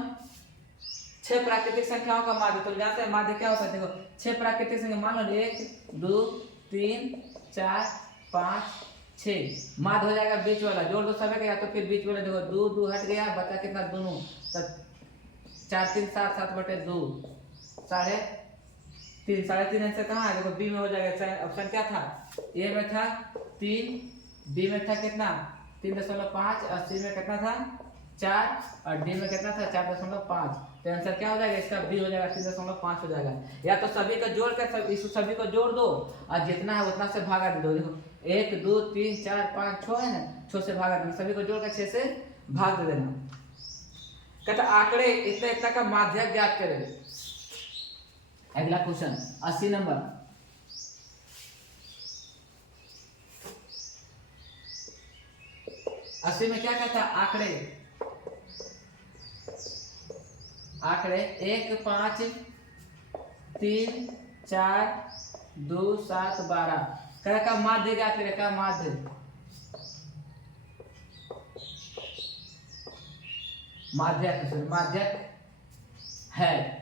6 प्राकृतिक संख्याओं का माध्य। तो जानते हैं माध्य क्या होता है, देखो 6 प्राकृतिक संख्या मान लो 1 2 3 4 5 6, माध्य हो जाएगा बीच वाला, जोड़ दो सब या तो फिर बीच वाला, देखो 2 2 हट गया, बचा कितना दोनों, 4 3 7 7 बटे 2 3.5 3.5 आंसर कहाँ है देखो बी में हो जाएगा। ऑप्शन क्या था, ए में था 3, बी में था कितना 3.5 और सी में कितना था 4 और डी में कितना था 4.5। तो आंसर क्या हो जाएगा इसका बी हो जाएगा 3.5 हो जाएगा। या तो सभी को जोड़ कर इस सभी को जोड़ दो और जितना है उतना से भागा दे दो। देखो 1 2 3 4 5 6 है ना, 6 से भागा देना, सभी को जोड़ कर 6 से भाग दे देना। कहता आंकड़े इतना इतना का माध्यक ज्ञात करें। अगला क्वेश्चन 80 नंबर। अस्सी में क्या कहता है आंकड़े 1 5 3 4 2 7 12 का माध्य ज्ञात करें। का माध्यक है।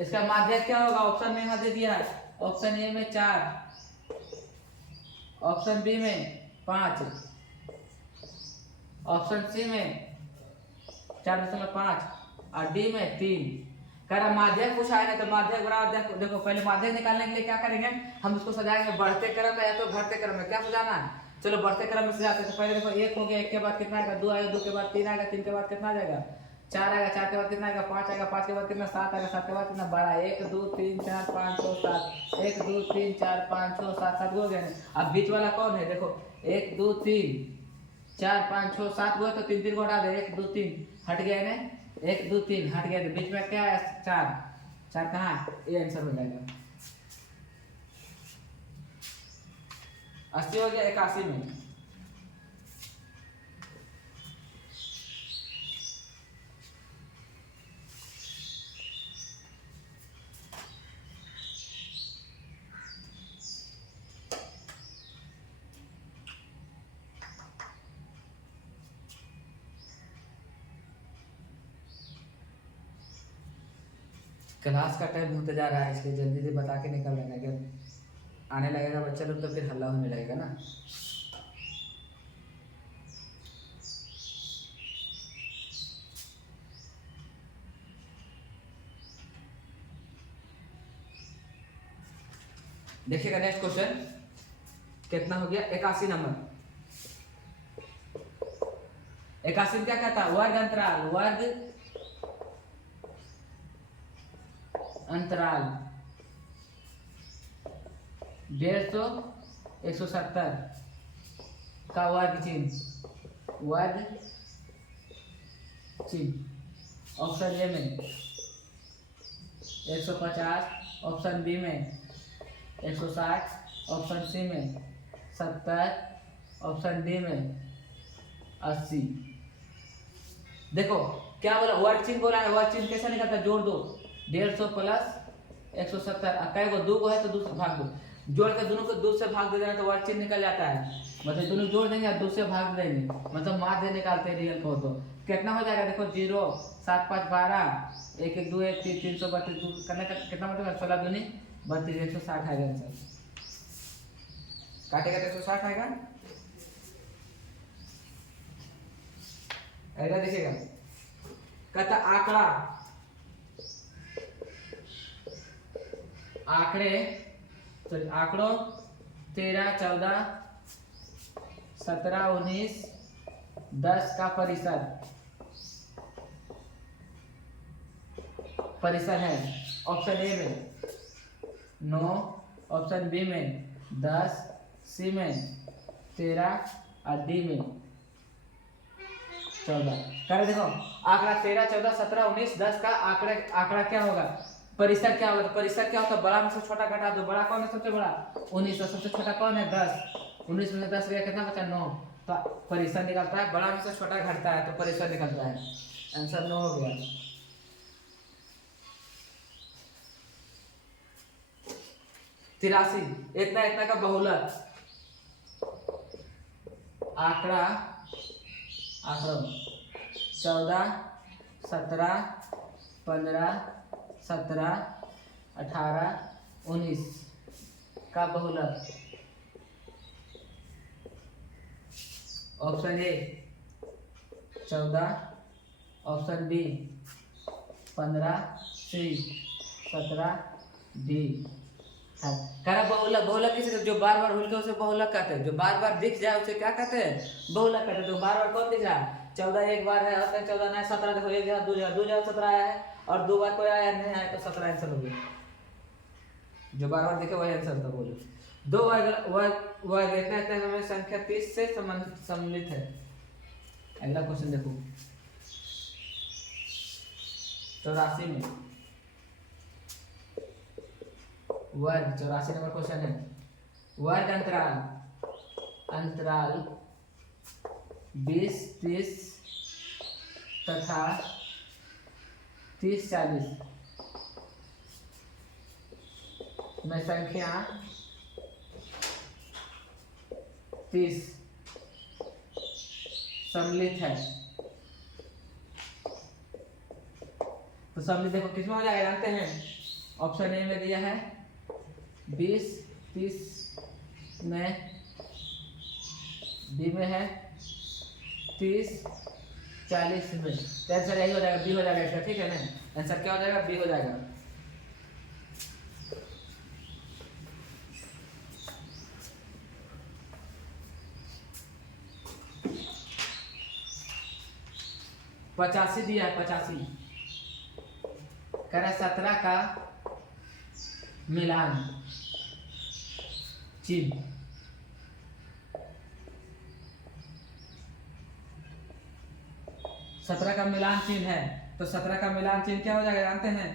इसका माध्यक क्या होगा, ऑप्शन में यहाँ दे दिया है। ऑप्शन ए में 4, ऑप्शन बी में 5, ऑप्शन सी में 4.5 और डी में 3। कह रहा माध्यक पूछा है ना, तो माध्यक बराबर देखो पहले माध्यक निकालने के लिए क्या करेंगे हम इसको सजाएंगे बढ़ते क्रम में या तो घटते क्रम में। क्या सजाना है, चलो बढ़ते क्रम में सजाते हैं। तो पहले देखो 1 हो गया, 1 के बाद कितना आएगा 2 आएगा, 2 के बाद 3 आएगा, 3 के बाद कितना आ जाएगा 4 आएगा, 4 के बाद कितना आएगा 5 आएगा, 5 के बाद कितना 7 आएगा, 7 के बाद कितना 12। 1 2 3 4 5 6 7 1 2 3 4 5 6 7 7 हो गया। अब बीच वाला कौन है देखो 1 2 3 4 5 6 7 हुआ तो 3 3 को हटा दे 1 2 3 हट गया ना, 1 2 3 हट गया। तो बीच में क्या है 4 कहाँ, ये आंसर हो जाएगा। 80 हो गया। 81 में क्लास का टाइम होते जा रहा है, इसलिए जल्दी से बता के निकल लेना। अगर आने लगेगा बच्चा लोग तो फिर हल्ला होने लगेगा ना। देखिएगा नेक्स्ट क्वेश्चन कितना हो गया 81 नंबर। 81 में क्या कहता है वर्ग अंतराल 150 170 का वर्ग चिन्ह ऑप्शन ए में 150, ऑप्शन बी में 160, ऑप्शन सी में 70, ऑप्शन डी में 80। देखो क्या बोला वर्ग चिन्ह बोला है, वर्ग चिन्ह कैसे निकलता है जोड़ दो 150 प्लस 170 कई को 2 को है तो 2 से भाग दो, जोड़ के दोनों को 2 से भाग दे देना तो वर्ग चिन्ह निकल जाता है। मतलब दोनों जोड़ देंगे और 2 से भाग देंगे, मतलब माध्य निकालते हैं रियल को। तो कितना हो जाएगा देखो 0 7 5 12 1 1 2 1 3 332 करने का कितना मतलब 16 दूनी 32 160 आएगा आंसर। काटेगा तो 160 आएगा। ऐसा देखिएगा कहता आंकड़ों 13 14 17 19 10 का परिसर है। ऑप्शन ए में 9, ऑप्शन बी में 10, सी में 13 और डी में 14। कर देखो आंकड़ा 13 14 17 19 10 का आंकड़ा क्या होगा, परिसर क्या होगा। तो परिसर क्या होता है बड़ा में से छोटा घटा दो, बड़ा कौन है सबसे बड़ा 19 और सबसे छोटा कौन है 10। 19 में से 10 गया कितना बचा 9, तो परिसर निकलता है बड़ा में से छोटा घटता है तो परिसर निकलता है। आंसर 9 हो गया। तिरासी इतना का बहुलक आंकड़ों 14 17 15 17 18 19 का बहुलक। Option A 14, option B 15C 17D है। कह रहा बहुलक, बहुलक किसे जो बार बार हुल के उसे बहुलक कहते हैं, जो बार बार दिख जाए उसे क्या कहते हैं, बहुलक कहते हैं। तो बार बार कौन दिख रहा है, 14 एक बार है और 14 नहीं 17, देखो एक जगह 2 जगह 2 जगह 17 आया है और 2 बार कोई आया नहीं आया, तो 17 आंसर हो गया। जो बार बार दिखे वही आंसर था। बोलो दो वर्ग इतना में संख्या 30 से सम्मिलित है। अगला क्वेश्चन देखो 84 में वर्ग, 84 नंबर क्वेश्चन है। वर्ग अंतराल 20 30 तथा 30 40 में संख्या 30 सम्मिलित है। तो सम्मिलित देखो किसमें हो जाएगा जानते हैं, ऑप्शन ए में दिया है 20 30 में, बी में है 30 40 में। तो आंसर यही हो जाएगा, बी हो जाएगा इसका, ठीक है ना। आंसर क्या हो जाएगा, बी हो जाएगा। पचासी दिया है, 85 कह रहा 17 का मिलान चिन्ह, सत्रह का मिलान चिन्ह है। तो 17 का मिलान चिन्ह क्या हो जाएगा जानते हैं,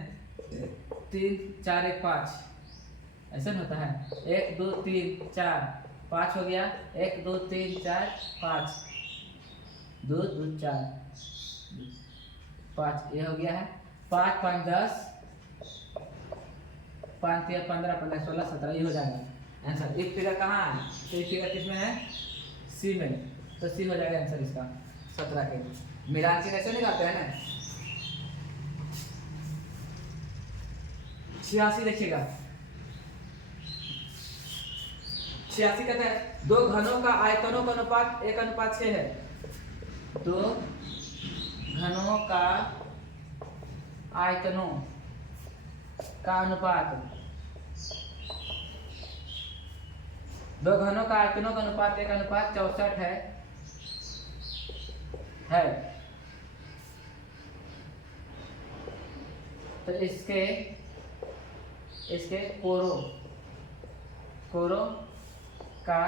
3 4 1 5 ऐसा होता है। 1 2 3 4 5 हो गया, 1 2 3 4 5 2 2 4 5 ये हो गया है। 5 5 10 5 3 15 15 16 17 ये हो जाएगा आंसर। एक फिगर कहाँ है, तो एक फिगर किसमें है, सी में। तो सी हो जाएगा आंसर इसका 17 के मिलान चिन्ह ऐसे निकालते हैं ना। 86 देखिएगा, 86 कहते हैं दो घनों का आयतनों का अनुपात 1:6 है। दो घनों का आयतनों का अनुपात, दो घनों का आयतनों का अनुपात 1:64 है। तो इसके कोरों का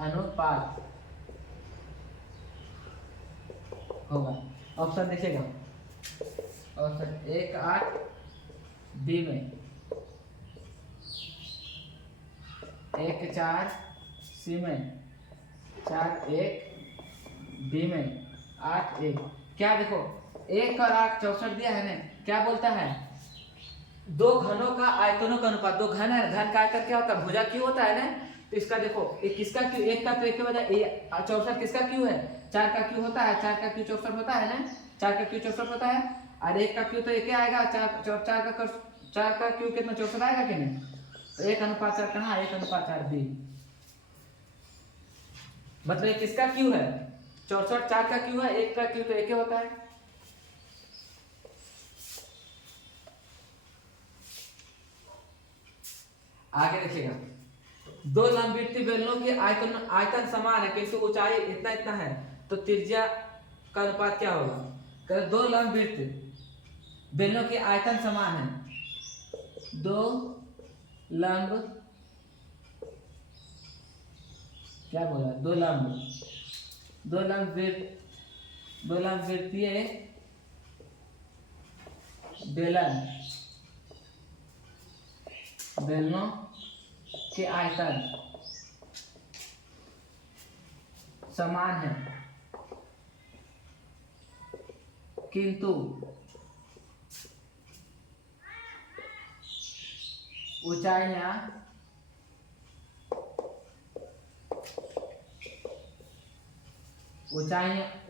अनुपात होगा। ऑप्शन देखिएगा, ऑप्शन 1 8 बी में, 1 4 सी में, 4 1 बी में, 8 1। क्या देखो 1 और 8 64 दिया है ना। क्या बोलता है, दो घनों का आयतनों का अनुपात, दो घन है, घन का आयतन क्या होता है, भुजा क्यू होता है ना। तो इसका देखो एक किसका क्यू, एक का तो एक के बजाय 64 किसका क्यू है, 4 का क्यू होता है, 4 का क्यू 64 होता है ना, 4 का क्यू 64 होता है। और एक का क्यू तो एक आएगा, 4 का क्यू कितना 64 आएगा कि नहीं। तो 1:4 कहाँ, 1:4 बी, मतलब ये किसका क्यू है 64, 4 का क्यू है, एक का क्यू तो एक ही होता है। आगे देखिएगा, दो लंबवृत्तीय बेलनों के आयतन समान है किंतु ऊंचाई इतना इतना है, तो त्रिज्या का अनुपात क्या होगा। कर दो लंबवृत्त बेलनों के आयतन समान है, दो लंबवृत्तीय बेलनों के आयतन समान है किंतु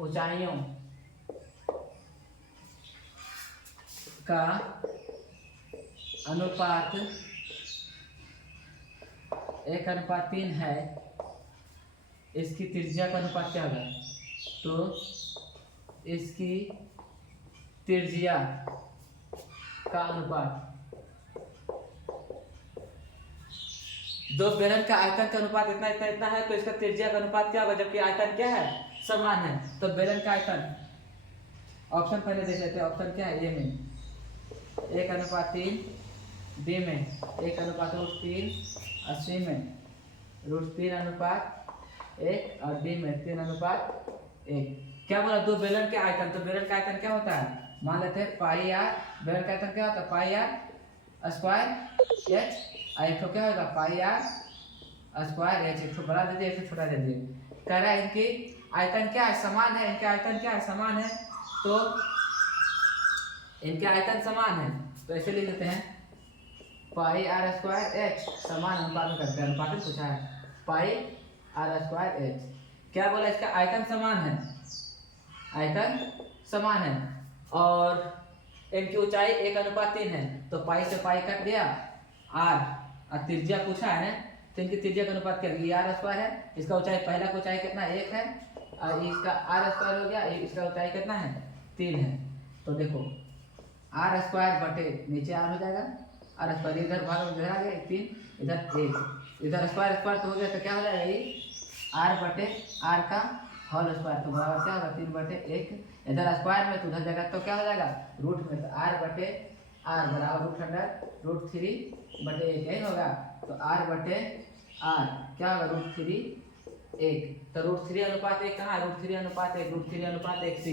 ऊंचाइयों का अनुपात 1:3 है। इसकी त्रिज्या का अनुपात क्या होगा, तो इसकी त्रिज्या का अनुपात। दो बेलन का आयतन का अनुपात इतना इतना इतना है तो इसका त्रिज्या का अनुपात क्या होगा, जबकि आयतन क्या है, समान है। तो बेलन का आयतन, ऑप्शन पहले देख लेते हैं। ऑप्शन क्या है, ए में 1:3, बी में 1:3, और सी में √3:1, और डी में 3:1। क्या बोला, दो बेलन के आयतन। तो बेलन का आयतन क्या होता है, मान लेते हैं पाई आर। बेलन का आयतन क्या होता है, पाई आर स्क्वायर एच। एक तो क्या होगा, पाई आर स्क्वायर एच। एक तो बड़ा दे दिए, एक तो छोटा दे दिए। कह रहा है इनकी आयतन क्या है, समान है। इनके आयतन क्या है, समान है। तो इनके आयतन समान है, तो ऐसे लिख लेते हैं पाई आर स्क्वायर एच समान अनुपात में करते हैं। अनुपात पूछा है, पाई आर स्क्वायर एच। क्या बोला, इसका आयतन समान है, आयतन समान है, और इनकी ऊंचाई 1:3 है। तो पाई से पाई कट गया, आर और त्रिज्या पूछा है ना, तो इनकी त्रिज्या का अनुपात क्या है, आर स्क्वायर है। इसका ऊंचाई, पहला का ऊंचाई कितना, 1 है, और इसका आर स्क्वायर हो गया, इसका ऊंचाई कितना है, 3 है। तो देखो आर स्क्वायर बटे नीचे आर हो जाएगा, आर स्क्वायर इधर भाग इधर आ गया 3, इधर 1, इधर स्क्वायर स्क्वायर तो हो गया। तो क्या हो जाएगा, ये आर बटे आर का होल स्क्वायर, तो बराबर क्या होगा, 3/1। इधर स्क्वायर में तो उधर जाएगा, तो क्या हो जाएगा, रूट में। तो आर बटे आर बराबर √3/1 यही होगा। तो आर बटे आर क्या होगा, √3/1। तो √3:1 कहाँ है, √3:1, √3:1 सी।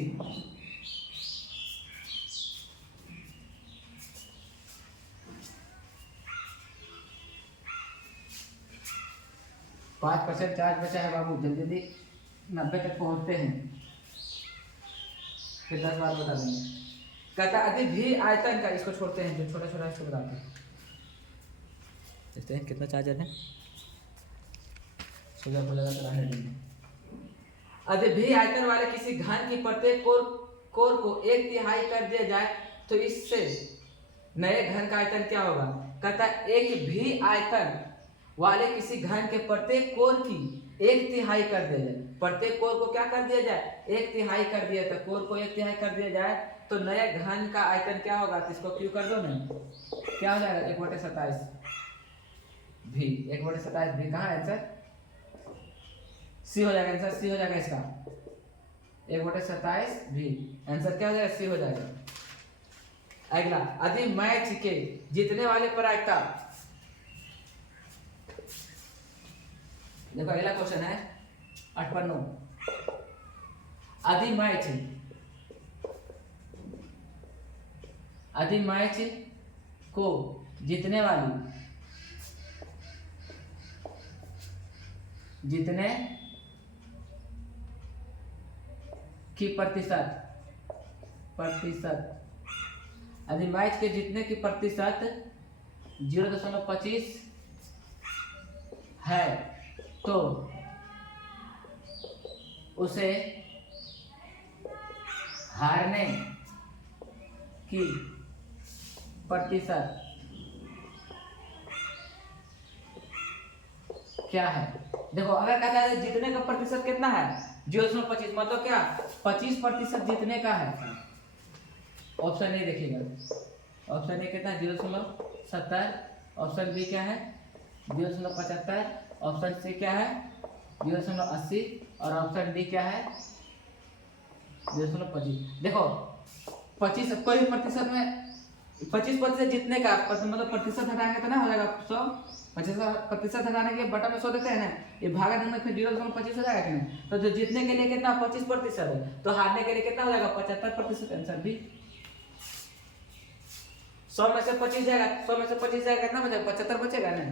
5% चार्ज बचा है बाबू, जल्दी जल्दी 90 तक पहुंचते हैं, फिर 10 बार बता देंगे। कहता अधिक भी आयतन का, इसको छोड़ते हैं, जो छोटा छोटा इसको बताते हैं। देखते हैं कितना चार्जर है, अधिक भी आयतन वाले किसी घन की प्रत्येक कोर को 1/3 कर दिया जाए तो इससे नए घन का आयतन क्या होगा। कहता एक भी आयतन वाले किसी घन के प्रत्येक कोर की 1/3 कर दिया जाए। प्रत्येक कोर को क्या कर दिया जाए, 1/3 कर दिया। तो कोर को 1/3 कर दिया जाए तो नए घन का आयतन क्या होगा, तो इसको क्यू कर दो ना, क्या हो जाएगा, 1/27 भी। 1/27 भी कहाँ है आंसर, सी हो जाएगा। आंसर सी हो जाएगा इसका, 1/27 भी। आंसर क्या हो जाएगा, सी हो जाएगा। अगला, यदि मैच के जीतने वाले प्रायिकता। देखो अगला क्वेश्चन है 8/9। यदि मैच को जीतने की प्रतिशत, यदि मैच के जीतने की प्रतिशत 0.25 है तो उसे हारने की प्रतिशत क्या है। देखो अगर कहता है जीतने का प्रतिशत कितना है 0.25, मतलब क्या 25% जीतने का है। ऑप्शन ए देखिएगा, ऑप्शन ए कितना है 0.70, ऑप्शन बी क्या है 0.75, ऑप्शन सी क्या है 0.80, और ऑप्शन डी क्या है 0.25। देखो 25 कोई भी प्रतिशत में 25% जीतने का मतलब प्रतिशत हटाएंगे तो ना हो जाएगा 100। 25% हटाने के बटन में 100 देते हैं ना, ये भागा देंगे फिर 0.25 हो जाएगा कि नहीं। तो जो जीतने के लिए कितना 25% है, तो हारने के लिए कितना हो जाएगा 75%। Answer B. 100 में से 25 जाएगा, 100 में से 25 जाएगा, कितना बचेगा 75 बचेगा ना।